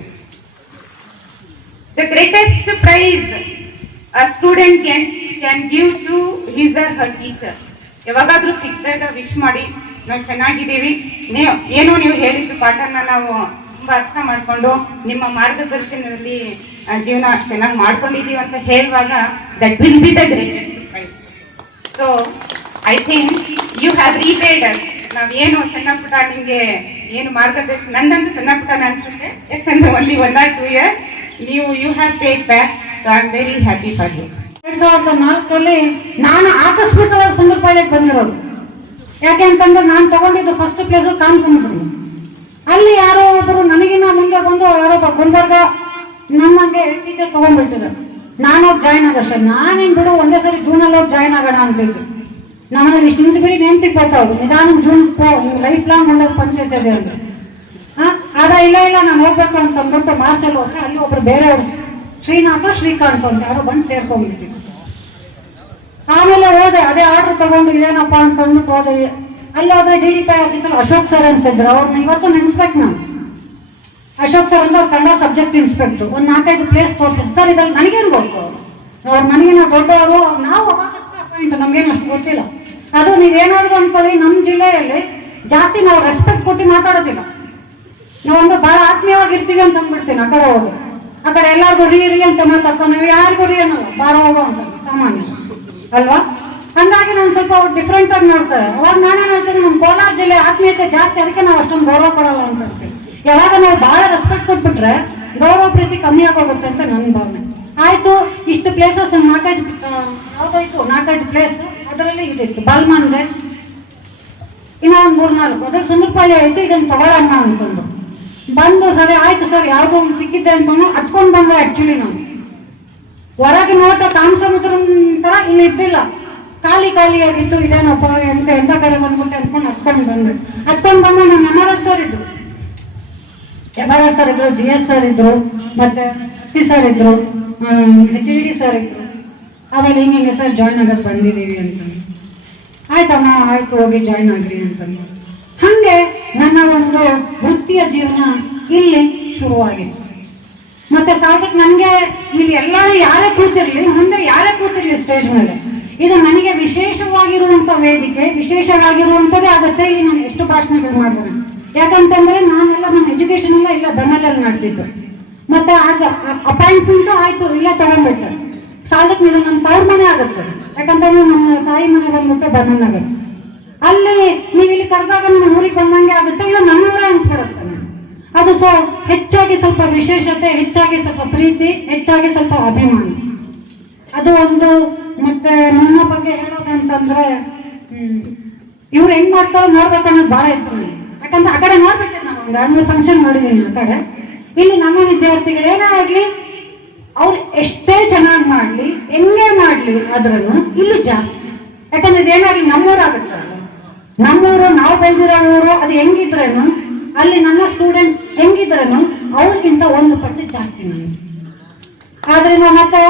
the greatest prize a student can give to his or her teacher. ಯಾವಾಗಾದ್ರೂ ಸಿಕ್ಕಿದಾಗ ವಿಶ್ ಮಾಡಿ, ನಾವು ಚೆನ್ನಾಗಿದ್ದೀವಿ, ನೀವು ಹೇಳಿದ್ದು ಪಾಠನ ನಾವು ತುಂಬಾ ಅರ್ಥ ಮಾಡಿಕೊಂಡು ನಿಮ್ಮ ಮಾರ್ಗದರ್ಶನದಲ್ಲಿ ಜೀವನ ಚೆನ್ನಾಗಿ ಮಾಡ್ಕೊಂಡಿದೀವಿ ಅಂತ ಹೇಳುವಾಗ that will be the greatest prize. So I think you have repaid us. ನಾವೇನು ಸಣ್ಣ ಪುಟ್ಟ ನಿಮಗೆ ಏನು ಮಾರ್ಗದರ್ಶನ, ನಂದಂತೂ ಸಣ್ಣ ಪುಟ್ಟನ ಅನ್ಸುತ್ತೆ, ಯಾಕಂದ್ರೆ only 1 or 2 years you have paid back. So I am very happy for you. 2004 ನಾನು ಆಕಸ್ಮಿಕವಾಗಿ ಸಂದರ್ಭಕ್ಕೆ ಬಂದಿರೋದು. ಯಾಕೆ ಅಂತಂದ್ರೆ ನಾನು ತಗೊಂಡಿದ್ದು ಫಸ್ಟ್ ಪ್ಲೇಸು ಕಾಮಸಮುದ್ರ. ಅಲ್ಲಿ ಯಾರೋ ಒಬ್ಬರು ನನಗಿನ್ನ ಮುಂದೆ ಬಂದು ಯಾರೊಬ್ಬ ಗುಲ್ಬರ್ಗ ನಮ್ಮಂಗೆ ಟೀಚರ್ ತಗೊಂಡ್ಬಿಟ್ಟಿದ್ದಾರೆ. ನಾನು ಹೋಗಿ ಜಾಯ್ನ್ ಆಗಷ್ಟೇ. ನಾನೇನು ಬಿಡು ಒಂದೇ ಸರಿ ಜೂನಲ್ಲಿ ಹೋಗಿ ಜಾಯ್ನ್ ಆಗೋಣ ಅಂತಿದ್ದು. ನಮ್ಮಲ್ಲಿ ಇಷ್ಟು ನಿಂತು ಬರೀ ನೆನ್ಪಿಗೆ ಬರ್ತಾವ್ರು, ನಿಧಾನ ಜೂನ್ ಲೈಫ್ ಲಾಂಗ್ ಒಂದೊಂದು ಪಂಚಾಯಿತಿ ಅಂದ್ರೆ ಆಗ ಇಲ್ಲ ನಾನು ಹೋಗ್ಬೇಕು ಅಂತ ಅಂದ್ಬಿಟ್ಟು ಮಾರ್ಚಲ್ಲಿ ಹೋದ್ರೆ ಅಲ್ಲಿ ಒಬ್ರು ಬೇರೆಯವರು ಶ್ರೀಕಾಂತ್ ಅಂತ ಯಾರೋ ಬಂದು ಸೇರ್ಕೊಂಡ್ಬಿಟ್ಟಿದ್ರು. ಆಮೇಲೆ ಹೋದೆ, ಅದೇ ಆರ್ಡರ್ ತಗೊಂಡು ಇದೇನಪ್ಪ ಅಂತ ಅಂದ್ಬಿಟ್ಟು ಹೋದೆ. ಅಲ್ಲಿ ಹೋದ್ರೆ DDP ಆಫೀಸಲ್ಲಿ ಅಶೋಕ್ ಸರ್ ಅಂತಿದ್ರು. ಅವ್ರನ್ನ ಇವತ್ತು ನೆನ್ಸ್ಬೇಕು ನಾನು. ಅಶೋಕ್ ಸರ್ ಅಂದ್ರೆ ಅವ್ರು ಕನ್ನಡ ಸಬ್ಜೆಕ್ಟ್ ಇನ್ಸ್ಪೆಕ್ಟ್ರು. ಒಂದು 4-5 ಪ್ಲೇಸ್ ತೋರಿಸಿದ್ರು. ಸರ್ ಇದ್ರಲ್ಲಿ ನನಗೇನು ಗೊತ್ತು, ಅವ್ರು ನನಗೇನೋ ದೊಡ್ಡವರು, ನಾವು ಅವಾಗಷ್ಟೇ ಅಪಾಯಿಂಟ್, ನಮ್ಗೇನು ಅಷ್ಟು ಗೊತ್ತಿಲ್ಲ. ಅದು ನೀವೇನಾದ್ರು ಅನ್ಕೊಳ್ಳಿ, ನಮ್ಮ ಜಿಲ್ಲೆಯಲ್ಲಿ ಜಾಸ್ತಿ ನಾವು ರೆಸ್ಪೆಕ್ಟ್ ಕೊಟ್ಟು ಮಾತಾಡೋದಿಲ್ಲ. ನಾವೊಂದು ಭಾಳ ಆತ್ಮೀಯವಾಗಿರ್ತೀವಿ ಅಂತ ಅಂದ್ಬಿಡ್ತೀನಿ. ಆ ಕಡೆ ಹೋಗಿ ಆ ಕಡೆ ಎಲ್ಲರಿಗೂ ರೀ ಅಂತ ಮಾತಾಡ್ಕೊಂಡು ನಾವು ಯಾರಿಗೂ ರೀ ಅನ್ನಲ್ಲ, ಬಾರ ಹೋಗೋ ಅಂತ ಸಾಮಾನ್ಯ ಅಲ್ವಾ. ಹಂಗಾಗಿ ನಾನು ಸ್ವಲ್ಪ ಡಿಫ್ರೆಂಟ್ ಆಗಿ ನೋಡ್ತಾರೆ. ಅವಾಗ ನಾನೇನು ಹೇಳ್ತೀನಿ, ನಮ್ಮ ಕೋಲಾರ ಜಿಲ್ಲೆ ಆತ್ಮೀಯತೆ ಜಾಸ್ತಿ, ಅದಕ್ಕೆ ನಾವು ಅಷ್ಟೊಂದು ಗೌರವ ಕೊಡಲ್ಲ ಅಂತ ಹೇಳ್ತೀವಿ. ಯಾವಾಗ ನಾವು ಬಹಳ ರೆಸ್ಪೆಕ್ಟ್ ಕೊಟ್ಬಿಟ್ರೆ ಗೌರವ ಪ್ರೀತಿ ಕಮ್ಮಿ ಆಗೋಗುತ್ತೆ ಅಂತ ನನ್ನ ಭಾವನೆ. ಆಯ್ತು, ಇಷ್ಟು ಪ್ಲೇಸಸ್ 4-5 ಯಾವ್ದಾಯ್ತು 4-5 ಪ್ಲೇಸ್, ಅದರಲ್ಲಿ ಇದಿತ್ತು ಬಾಲ್ಮಾನ್ದೆ, ಇನ್ನೂ ಒಂದು 3-4, ಅದ್ರಲ್ಲಿ ಸುಂದರಪಾಳ್ಯ ಆಯ್ತು. ಇದನ್ನು ತಗೊಳ್ಳೋಣ ಅಂತಂದು ಬಂದು, ಸರಿ ಆಯ್ತು ಸರ್ ಯಾವುದೋ ಒಂದು ಸಿಕ್ಕಿದ್ದೆ ಅಂತಂದು ಹತ್ಕೊಂಡು ಬಂದೆ. ಆ್ಯಕ್ಚುಲಿ ನಾನು ಹೊರಗೆ ನೋಟ ಕಾಮಸಮುದ್ರ ಥರ ಇಲ್ಲಿ ಇದ್ದಿಲ್ಲ, ಖಾಲಿಯಾಗಿತ್ತು. ಇದೇನಪ್ಪ ಎಂತ ಕಡೆ ಬಂದ್ಬಿಟ್ಟು ಅಂದ್ಕೊಂಡು ಹತ್ಕೊಂಡು ಬಂದು ನಮ್ಮ MRS ಸರ್ ಇದ್ರು, GS ಸರ್ ಇದ್ರು, ಮತ್ತೆ ಸರ್ ಇದ್ರು, HDD ಸರ್ ಇದ್ರು. ಆಮೇಲೆ ಹಿಂಗೆ ಸರ್ ಜಾಯ್ನ್ ಆಗೋದು ಬಂದಿದ್ದೀವಿ ಅಂತ. ಆಯ್ತಮ್ಮ ಆಯ್ತು, ಹೋಗಿ ಜಾಯ್ನ್ ಆಗ್ರಿ ಅಂತಂದು ಹಾಗೆ ನನ್ನ ಒಂದು ವೃತ್ತಿಯ ಜೀವನ ಇಲ್ಲಿ ಶುರುವಾಗಿತ್ತು. ಮತ್ತೆ ಸಾಕಕ್ಕೆ ನನಗೆ ಇಲ್ಲಿ ಎಲ್ಲರೂ ಯಾರೇ ಕೂತಿರ್ಲಿ, ಮುಂದೆ ಯಾರೇ ಕೂತಿರ್ಲಿ ಸ್ಟೇಜ್ ಮೇಲೆ, ಇದು ನನಗೆ ವಿಶೇಷವಾಗಿರುವಂಥ ವೇದಿಕೆ, ವಿಶೇಷವಾಗಿರುವಂಥದ್ದೇ ಆಗುತ್ತೆ. ಇಲ್ಲಿ ನಾನು ಎಷ್ಟು ಭಾಷಣಗಳು ಮಾಡಿದೆ, ಯಾಕಂತಂದ್ರೆ ನಾನೆಲ್ಲ ನಮ್ಮ ಎಜುಕೇಶನ್ ಎಲ್ಲ ಇಲ್ಲ ಬೆನ್ನಲ್ಲಲ್ಲಿ ನಡೆದಿದ್ದು. ಮತ್ತೆ ಆಗ ಅಪಾಯಿಂಟ್ಮೆಂಟು ಆಯ್ತು, ಇಲ್ಲೇ ತಗೊಂಡ್ಬಿಟ್ಟೆ. ಸಾಲಕ್ಕೆ ಇದು ನನ್ನ ತವ್ರ ಮನೆ ಆಗುತ್ತೆ, ಯಾಕಂತಂದ್ರೆ ನಮ್ಮ ತಾಯಿ ಮನೆ ಬಂದ್ಬಿಟ್ಟು ಬನ್ನನಗರ. ಅಲ್ಲಿ ನೀವು ಇಲ್ಲಿ ಕರೆದಾಗ ನಮ್ಮ ಊರಿಗೆ ಬಂದಂಗೆ ಆಗುತ್ತೆ, ಇದು ನಮ್ಮೂರೇ ಅನ್ಸ್ಬಿಡುತ್ತೆ. ಅದು ಹೆಚ್ಚಾಗಿ ಸ್ವಲ್ಪ ವಿಶೇಷತೆ, ಹೆಚ್ಚಾಗಿ ಸ್ವಲ್ಪ ಪ್ರೀತಿ, ಹೆಚ್ಚಾಗಿ ಸ್ವಲ್ಪ ಅಭಿಮಾನ, ಅದು ಒಂದು. ಮತ್ತೆ ನನ್ನ ಬಗ್ಗೆ ಹೇಳೋದಂತಂದ್ರೆ ಇವ್ರು ಹೆಂಗ್ ಮಾಡ್ತಾರೋ ನೋಡ್ಬೇಕನ್ನೋದು ಬಹಳ ಇತ್ತು ನನಗೆ. ಯಾಕಂದ್ರೆ ಆ ಕಡೆ ನೋಡ್ಬಿಟ್ಟೆ, ನಾನು ಒಂದು 2-3 ಫಂಕ್ಷನ್ ನೋಡಿದ್ದೀನಿ ಆ ಕಡೆ. ಇಲ್ಲಿ ನಮ್ಮ ವಿದ್ಯಾರ್ಥಿಗಳು ಏನೇ ಆಗ್ಲಿ, ಅವ್ರು ಎಷ್ಟೇ ಚೆನ್ನಾಗಿ ಮಾಡ್ಲಿ, ಹೆಂಗೆ ಮಾಡ್ಲಿ, ಆದ್ರೂ ಇಲ್ಲಿ ಜಾಸ್ತಿ. ಯಾಕಂದ್ರೆ ಇದೇನಾಗ್ಲಿ ನಮ್ಮೂರಾಗುತ್ತಲ್ಲ, ನಮ್ಮೂರು, ನಾವು ಬೆಳೆದಿರೋ ಊರು, ಅದು ಹೆಂಗಿದ್ರೇನು ಅಲ್ಲಿ ನನ್ನ ಸ್ಟೂಡೆಂಟ್ಸ್ ಹೆಂಗಿದ್ರೇನು ಅವ್ರಿಗಿಂತ 1 ಪಟ್ಟು ಜಾಸ್ತಿ ನನಗೆ. ಆದ್ರಿಂದ ಮತ್ತೆ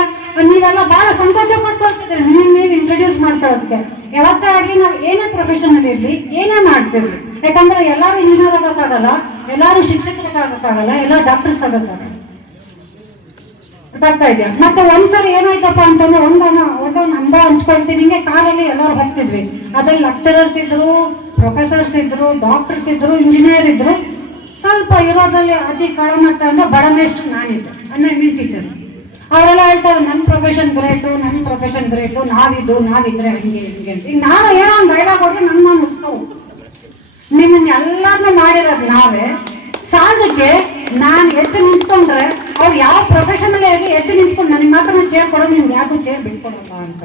ನೀವೆಲ್ಲ ಬಹಳ ಸಂಕೋಚ ಪಡ್ಕೊಳ್ತಿದ್ರಿ ನೀವು ಇಂಟ್ರೊಡ್ಯೂಸ್ ಮಾಡ್ಕೊಳ್ಳೋದಕ್ಕೆ. ಯಾವತ್ತೇ ಆಗ್ಲಿ ನಾವು ಏನೇ ಪ್ರೊಫೆಷನ್ ಅಲ್ಲಿ ಇರ್ಲಿ, ಏನೇ ಮಾಡ್ತಿರ್ಲಿ, ಯಾಕಂದ್ರೆ ಎಲ್ಲಾರು ಇಂಜಿನಿಯರ್ ಆಗೋಕ್ಕಾಗಲ್ಲ, ಎಲ್ಲಾರು ಶಿಕ್ಷಕರಾಗಕ್ಕಾಗಲ್ಲ, ಎಲ್ಲ ಡಾಕ್ಟರ್ಸ್ ಆಗೋಕ್ಕಾಗಲ್ಲ. ಗೊತ್ತಾಗ್ತಾ ಇದೆಯಾ? ಮತ್ತೆ ಒಂದ್ಸರಿ ಏನಾಯ್ತಪ್ಪ ಅಂತಂದ್ರೆ ಒಂದೊಂದು ಅನುಭವ ಹಂಚ್ಕೊಳ್ತೀನಿ. ಹಿಂಗೆ ಕಾರಲ್ಲಿ ಎಲ್ಲರೂ ಹೋಗ್ತಿದ್ವಿ, ಅದ್ರಲ್ಲಿ ಲೆಕ್ಚರರ್ಸ್ ಇದ್ರು, ಪ್ರೊಫೆಸರ್ಸ್ ಇದ್ರು, ಡಾಕ್ಟರ್ಸ್ ಇದ್ರು, ಇಂಜಿನಿಯರ್ ಇದ್ರು. ಸ್ವಲ್ಪ ಇರೋದ್ರಲ್ಲಿ ಅತಿ ಕಳಮಟ್ಟ ಅಂದ್ರೆ ಬಡಮೇಷ್ಟ್ರು ನಾನಿದ್ದೆ, ಅಂದ್ರೆ ಟೀಚರ್. ಅವರೆಲ್ಲ ಹೇಳ್ತಾರೆ ನನ್ನ ಪ್ರೊಫೆಷನ್ ಗ್ರೇಟು, ನನ್ನ ಪ್ರೊಫೆಷನ್ ಗ್ರೇಟು, ನಾವಿದ್ರೆ ಹಂಗೆ ಹಿಂಗೆ ಅಂತ. ಈಗ ನಾನು ಏನೋ ಒಂದು ಡೈಲಾಗ್ ಹೊಡೆದು ನನ್ನ ಮುಗಿಸ್ತಾವು. ನಿಮ್ಮನ್ನ ಎಲ್ಲಾರನ್ನೂ ಮಾಡಿರೋದು ನಾವೇ. ಸಾಲಕ್ಕೆ ನಾನು ಎದ್ದು ನಿಂತ್ಕೊಂಡ್ರೆ ಅವ್ರು ಯಾವ ಪ್ರೊಫೆಷನ್ ಅಲ್ಲೇ ಇರಲಿ, ಎದ್ದು ನಿಂತ್ಕೊಂಡು ನನಗೆ ಮಾತ್ರ ಚೇರ್ ಕೊಡೋದು, ನಿಮ್ಗೆ ಯಾರಿಗೂ ಚೇರ್ ಬಿಟ್ಕೊಡಲ್ಲ ಅಂತ.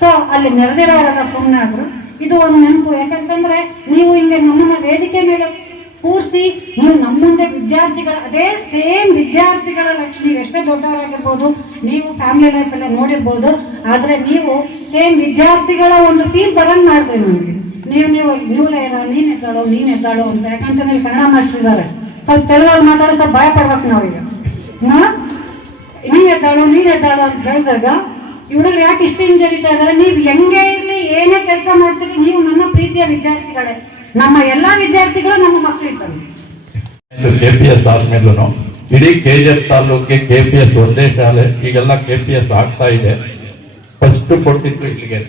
ಸೊ ಅಲ್ಲಿ ನೆರೆದಿರೋರೆಲ್ಲ ಸುಮ್ಮನೆ ಆದ್ರು. ಇದು ಒಂದು ನೆನಪು. ಯಾಕಂತಂದ್ರೆ ನೀವು ಹಿಂಗೆ ನಮ್ಮನ್ನ ವೇದಿಕೆ ಮೇಲೆ ಕೂರಿಸಿ, ನೀವು ನಮ್ಮ ಮುಂದೆ ವಿದ್ಯಾರ್ಥಿಗಳ ಅದೇ ಸೇಮ್ ವಿದ್ಯಾರ್ಥಿಗಳ ಲಕ್ಷಣ, ನೀವು ಎಷ್ಟೇ ದೊಡ್ಡವರಾಗಿರ್ಬೋದು, ನೀವು ಫ್ಯಾಮಿಲಿ ಲೈಫ್ ಎಲ್ಲ ನೋಡಿರ್ಬೋದು, ಆದ್ರೆ ನೀವು ಸೇಮ್ ವಿದ್ಯಾರ್ಥಿಗಳ ಒಂದು ಫೀಲ್ ಬರಂಗ್ ಮಾಡಿದ್ರಿ ನಮಗೆ. ನೀನ್ ಎದ್ದಾಳು ಅಂತ. ಯಾಕಂತಂದ್ರೆ ಇಲ್ಲಿ ಕನ್ನಡ ಮಾಸ್ಟರ್ ಇದ್ದಾರೆ, ಸ್ವಲ್ಪ ತೆಲುಗಲ್ಲಿ ಮಾತಾಡೋ ಸ್ವಲ್ಪ ಭಯ ಪಡ್ಬೇಕು ನಾವೀಗ. ನೀನ್ ಎದ್ದಾಳು ಅಂತ ಹೇಳಿದಾಗ ಇವ್ರಿಗೆ ಯಾಕೆ ಇಷ್ಟ ಹಿಂಜರಿತಾ ಇದಾರೆ? ನೀವು ಹೆಂಗೆ ಇರ್ಲಿ, ಏನೇ ಕೆಲಸ ಮಾಡ್ತೀರಿ, ನೀವು ನನ್ನ ಪ್ರೀತಿಯ ವಿದ್ಯಾರ್ಥಿಗಳೇ. ನಮ್ಮ ಎಲ್ಲಾ ವಿದ್ಯಾರ್ಥಿಗಳು ನಮ್ಮ ಮಕ್ಕಳಿದ್ದಾರೆ. KPS ಆದ್ಮೇಲೂ ಇಡೀ KGF ತಾಲೂಕಿಗೆ KPS ಒಂದೇ ಶಾಲೆ, ಈಗೆಲ್ಲ KPS ಆಗ್ತಾ ಇದೆ. ಫಸ್ಟ್ ಕೊಟ್ಟಿತ್ತು ಇಲ್ಲಿಗೆ.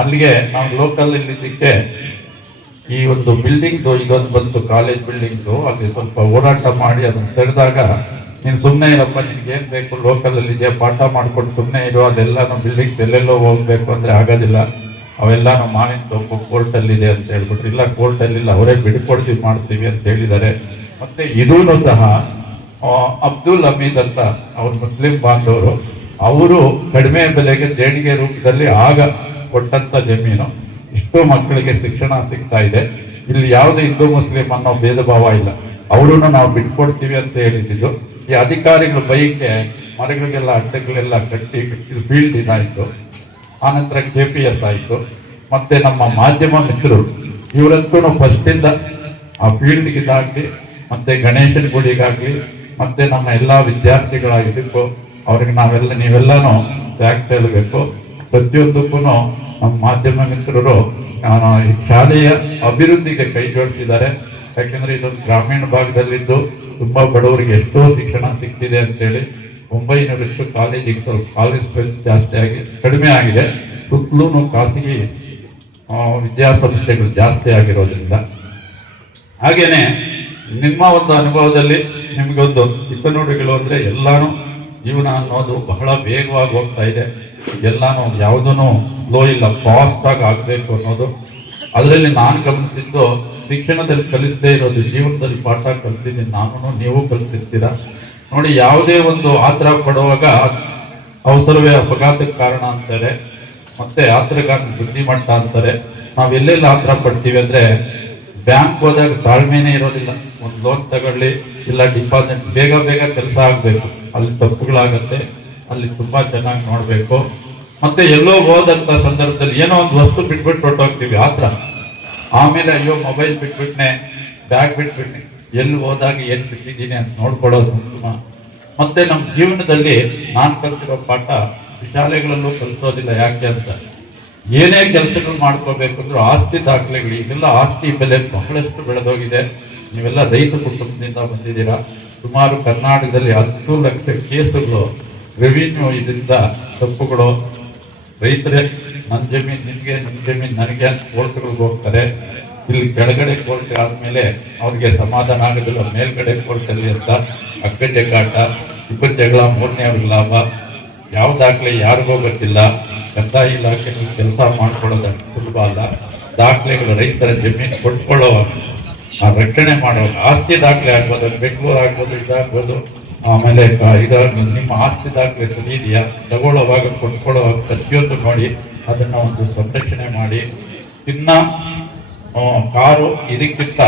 ಅಲ್ಲಿಗೆ ನಾವು ಲೋಕಲ್ ಇಲ್ಲಿದ್ದಕ್ಕೆ ಈ ಒಂದು ಬಿಲ್ಡಿಂಗ್ ಇದೊಂದು ಬಂತು, ಕಾಲೇಜ್ ಬಿಲ್ಡಿಂಗ್ಸು. ಅಲ್ಲಿ ಸ್ವಲ್ಪ ಓಡಾಟ ಮಾಡಿ ಅದನ್ನು ತೆರೆದಾಗ, ನೀನು ಸುಮ್ಮನೆ ಇರಪ್ಪ, ನಿನ್ಗೆ ಏನ್ ಬೇಕು ಲೋಕಲ್ ಅಲ್ಲಿ ಇದೆ, ಪಾಠ ಮಾಡ್ಕೊಂಡು ಸುಮ್ಮನೆ ಇರೋ, ಅದೆಲ್ಲಾನು ಬಿಲ್ಡಿಂಗ್ಸ್ ಎಲ್ಲೆಲ್ಲೋ ಹೋಗ್ಬೇಕು ಅಂದ್ರೆ ಆಗೋದಿಲ್ಲ, ಅವೆಲ್ಲಾನು ಮಾವಿನ ತೋಪು ಕೋರ್ಟಲ್ಲಿದೆ ಅಂತ ಹೇಳ್ಬಿಟ್ರು. ಇಲ್ಲ, ಕೋರ್ಟಲ್ಲಿಲ್ಲ, ಅವರೇ ಬಿಡ್ಕೊಡ್ತೀವಿ ಮಾಡ್ತೀವಿ ಅಂತ ಹೇಳಿದ್ದಾರೆ. ಮತ್ತೆ ಇದೂ ಸಹ ಅಬ್ದುಲ್ ಹಮೀದ್ ಅಂತ ಅವ್ರು ಮುಸ್ಲಿಂ ಬಾಂಧವರು, ಅವರು ಕಡಿಮೆ ಬೆಲೆಗೆ ದೇಣಿಗೆ ರೂಪದಲ್ಲಿ ಆಗ ಕೊಟ್ಟಂತ ಜಮೀನು. ಇಷ್ಟು ಮಕ್ಕಳಿಗೆ ಶಿಕ್ಷಣ ಸಿಗ್ತಾ ಇದೆ. ಇಲ್ಲಿ ಯಾವುದೇ ಹಿಂದೂ ಮುಸ್ಲಿಂ ಅನ್ನೋ ಭೇದ ಭಾವ ಇಲ್ಲ. ಅವರು ನಾವು ಬಿಟ್ಕೊಡ್ತೀವಿ ಅಂತ ಹೇಳಿದ್ದು. ಈ ಅಧಿಕಾರಿಗಳ ಬೈಕ್ಗೆ ಮರಗಳಿಗೆಲ್ಲ ಅಡ್ಡಗಳೆಲ್ಲ ಕಟ್ಟಿ ಫೀಲ್ಡ್ ಇದಾಯಿತು. ಆನಂತರ KPS ಆಯಿತು. ಮತ್ತೆ ನಮ್ಮ ಮಾಧ್ಯಮ ಮಿತ್ರರು ಇವರಂತೂ ಫಸ್ಟಿಂದ ಆ ಫೀಲ್ಡ್ಗೆ ಇದಾಗಲಿ, ಮತ್ತೆ ಗಣೇಶನ ಗುಡಿಗಾಗಲಿ, ಮತ್ತೆ ನಮ್ಮ ಎಲ್ಲ ವಿದ್ಯಾರ್ಥಿಗಳಾಗಿದ್ದಕ್ಕೂ ಅವ್ರಿಗೆ ನೀವೆಲ್ಲಾನು ಥ್ಯಾಂಕ್ಸ್ ಹೇಳಬೇಕು. ಪ್ರತಿಯೊಂದಕ್ಕೂ ನಮ್ಮ ಮಾಧ್ಯಮ ಮಿತ್ರರು ಈ ಶಾಲೆಯ ಅಭಿವೃದ್ಧಿಗೆ ಕೈ ಜೋಡಿಸಿದ್ದಾರೆ. ಯಾಕೆಂದ್ರೆ ಇದೊಂದು ಗ್ರಾಮೀಣ ಭಾಗದಲ್ಲಿದ್ದು ತುಂಬಾ ಬಡವರಿಗೆ ಎಷ್ಟೋ ಶಿಕ್ಷಣ ಸಿಗ್ತಿದೆ ಅಂತೇಳಿ 900ಕ್ಕೂ ಕಾಲೇಜಿಗೆ ಸ್ವಲ್ಪ ಕಾಲೇಜ್ ಜಾಸ್ತಿ ಕಡಿಮೆ ಆಗಿದೆ. ಸುತ್ತಲೂ ಖಾಸಗಿ ವಿದ್ಯಾಸಂಸ್ಥೆಗಳು ಜಾಸ್ತಿ ಆಗಿರೋದ್ರಿಂದ. ಹಾಗೇನೆ ನಿಮ್ಮ ಒಂದು ಅನುಭವದಲ್ಲಿ ನಿಮಗೊಂದು ಹಿತನುಡಿಗಳು ಅಂದ್ರೆ ಎಲ್ಲಾನು ಜೀವನ ಅನ್ನೋದು ಬಹಳ ವೇಗವಾಗಿ ಹೋಗ್ತಾ ಇದೆ. ಎಲ್ಲಾನು ಯಾವುದೂ ಸ್ಲೋ ಇಲ್ಲ, ಫಾಸ್ಟ್ ಆಗಿ ಆಗ್ಬೇಕು ಅನ್ನೋದು. ಅದರಲ್ಲಿ ನಾನು ಗಮನಿಸಿದ್ದು, ಶಿಕ್ಷಣದಲ್ಲಿ ಕಲಿಸದೇ ಇರೋದು ಜೀವನದಲ್ಲಿ ಪಾಠ ಕಲಿಸಿದ್ದೀನಿ ನಾನು, ನೀವು ಕಲಿಸಿರ್ತೀರ ನೋಡಿ. ಯಾವುದೇ ಒಂದು ಆತರ ಪಡುವಾಗ ಅವಸರವೇ ಅಪಘಾತಕ್ಕೆ ಕಾರಣ ಅಂತಾರೆ, ಮತ್ತೆ ಆತರಗಾರನ ಬುದ್ಧಿಮಟ್ಟ ಅಂತಾರೆ. ನಾವ್ ಎಲ್ಲೆಲ್ಲ ಆತರ ಪಡ್ತೀವಿ ಅಂದ್ರೆ, ಬ್ಯಾಂಕ್ ಹೋದಾಗ ತಾಳ್ಮೆನೇ ಇರೋದಿಲ್ಲ. ಒಂದು ಲೋನ್ ತಗೊಳ್ಳಿ, ಇಲ್ಲ ಡಿಪಾಸಿಟ್, ಬೇಗ ಕೆಲಸ ಆಗ್ಬೇಕು, ಅಲ್ಲಿ ತಪ್ಪುಗಳಾಗತ್ತೆ. ಅಲ್ಲಿ ತುಂಬಾ ಚೆನ್ನಾಗಿ ನೋಡ್ಬೇಕು. ಮತ್ತೆ ಎಲ್ಲೋ ಹೋದಂತ ಸಂದರ್ಭದಲ್ಲಿ ಏನೋ ಒಂದು ವಸ್ತು ಬಿಟ್ಬಿಟ್ಟು ಹೊರಟೋಗ್ತೀವಿ ಆತರ. ಆಮೇಲೆ ಅಯ್ಯೋ ಮೊಬೈಲ್ ಬಿಟ್ಬಿಟ್ನೆ, ಬ್ಯಾಗ್ ಬಿಟ್ಬಿಟ್ನೆ, ಎಲ್ಲಿ ಹೋದಾಗ ಏನ್ ಬಿಟ್ಟಿದ್ದೀನಿ ಅಂತ ನೋಡ್ಕೊಳ್ಳೋದು ಉತ್ತಮ. ಮತ್ತೆ ನಮ್ಮ ಜೀವನದಲ್ಲಿ ನಾನು ಕಲ್ತಿರೋ ಪಾಠ ಶಾಲೆಗಳಲ್ಲೂ ಕಲಿಸೋದಿಲ್ಲ. ಯಾಕೆ ಅಂತ, ಏನೇ ಕೆಲಸಗಳು ಮಾಡ್ಕೋಬೇಕಂದ್ರೂ ಆಸ್ತಿ ದಾಖಲೆಗಳು, ಇದೆಲ್ಲ ಆಸ್ತಿ ಬೆಲೆ ಬಹಳಷ್ಟು ಬೆಳೆದೋಗಿದೆ. ನೀವೆಲ್ಲ ರೈತ ಕುಟುಂಬದಿಂದ ಬಂದಿದ್ದೀರಾ. ಸುಮಾರು ಕರ್ನಾಟಕದಲ್ಲಿ 10 ಲಕ್ಷ ಕೇಸುಗಳು ರೆವಿನ್ಯೂ ಇದರಿಂದ ತಪ್ಪುಗಳು. ರೈತರೇ ನನ್ನ ಜಮೀನು ನಿಮಗೆ, ನಿಮ್ಮ ಜಮೀನು ನನಗೆ ಅಂತ ಕೋರ್ಟ್ಗಳಿಗೆ ಹೋಗ್ತಾರೆ. ಇಲ್ಲಿ ಕೆಳಗಡೆ ಕೋರ್ಟ್ ಆದ್ಮೇಲೆ ಅವ್ರಿಗೆ ಸಮಾಧಾನ ಆಗೋದಿಲ್ಲ, ಮೇಲ್ಗಡೆ ಕೋರ್ಟಲ್ಲಿ ಅಂತ ಅಕ್ಕ ಜಗ್ಗಾಟ, ಇಬ್ಬರು ಜಗಳ, ಮೂರನೇ ಅವ್ರಿಗೆ ಲಾಭ. ಯಾವ ದಾಖಲೆ ಯಾರಿಗೋ ಗೊತ್ತಿಲ್ಲ. ಕಂದಾಯ ಇಲಾಖೆಯಲ್ಲಿ ಕೆಲಸ ಮಾಡ್ಕೊಳ್ಳೋದು ಸುಲಭ ಅಲ್ಲ. ದಾಖಲೆಗಳು ರೈತರ ಜಮೀನು ಕೊಟ್ಕೊಳ್ಳೋ ಆ ರಕ್ಷಣೆ ಮಾಡುವಾಗ ಆಸ್ತಿ ದಾಖಲೆ ಆಗ್ಬೋದು, ಬೆಂಗಳೂರು ಆಗ್ಬೋದು, ಇದಾಗ್ಬೋದು, ಆಮೇಲೆ ನಿಮ್ಮ ಆಸ್ತಿ ದಾಖಲೆ ಸರಿ ಇದೆಯಾ, ತಗೊಳ್ಳುವಾಗ ಕೊಂಡ್ಕೊಳ್ಳುವಾಗ ಪ್ರತಿಯೊಂದು ನೋಡಿ ಅದನ್ನ ಒಂದು ಸಂರಕ್ಷಣೆ ಮಾಡಿ. ಇನ್ನ ಕಾರು ಇದಕ್ಕಿಂತ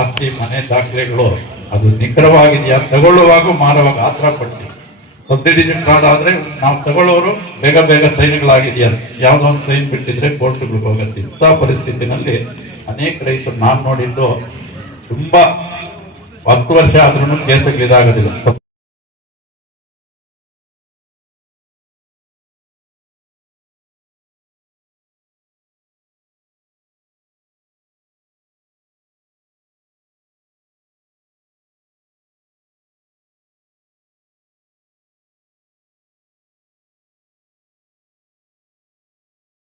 ಆಸ್ತಿ ಮನೆ ದಾಖಲೆಗಳು ಅದು ನಿಖರವಾಗಿದೆಯಾ, ತಗೊಳ್ಳುವಾಗ ಮಾರುವಾಗ ಆ ಥರ ಪಡ್ತೀವಿ. ಸಬ್ ಡಿವಿಷನ್ ಕಾರ್ಡ್ ಆದ್ರೆ ನಾವು ತಗೊಳ್ಳೋರು ಬೇಗ ಬೇಗ ಸೈನ್ಗಳಾಗಿದೆಯಾ, ಯಾವುದೋ ಒಂದು ಸೈನ್ ಬಿಟ್ಟಿದ್ರೆ ಕೋರ್ಟ್ಗಳಿಗೆ ಹೋಗುತ್ತೆ. ಇಂಥ ಪರಿಸ್ಥಿತಿನಲ್ಲಿ ಅನೇಕ ರೈತರು ನಾನು ನೋಡಿದ್ದು ತುಂಬಾ 10 ವರ್ಷ ಆದ್ರೂ ಕೇಸುಗಳಿದಾಗೋದಿಲ್ಲ.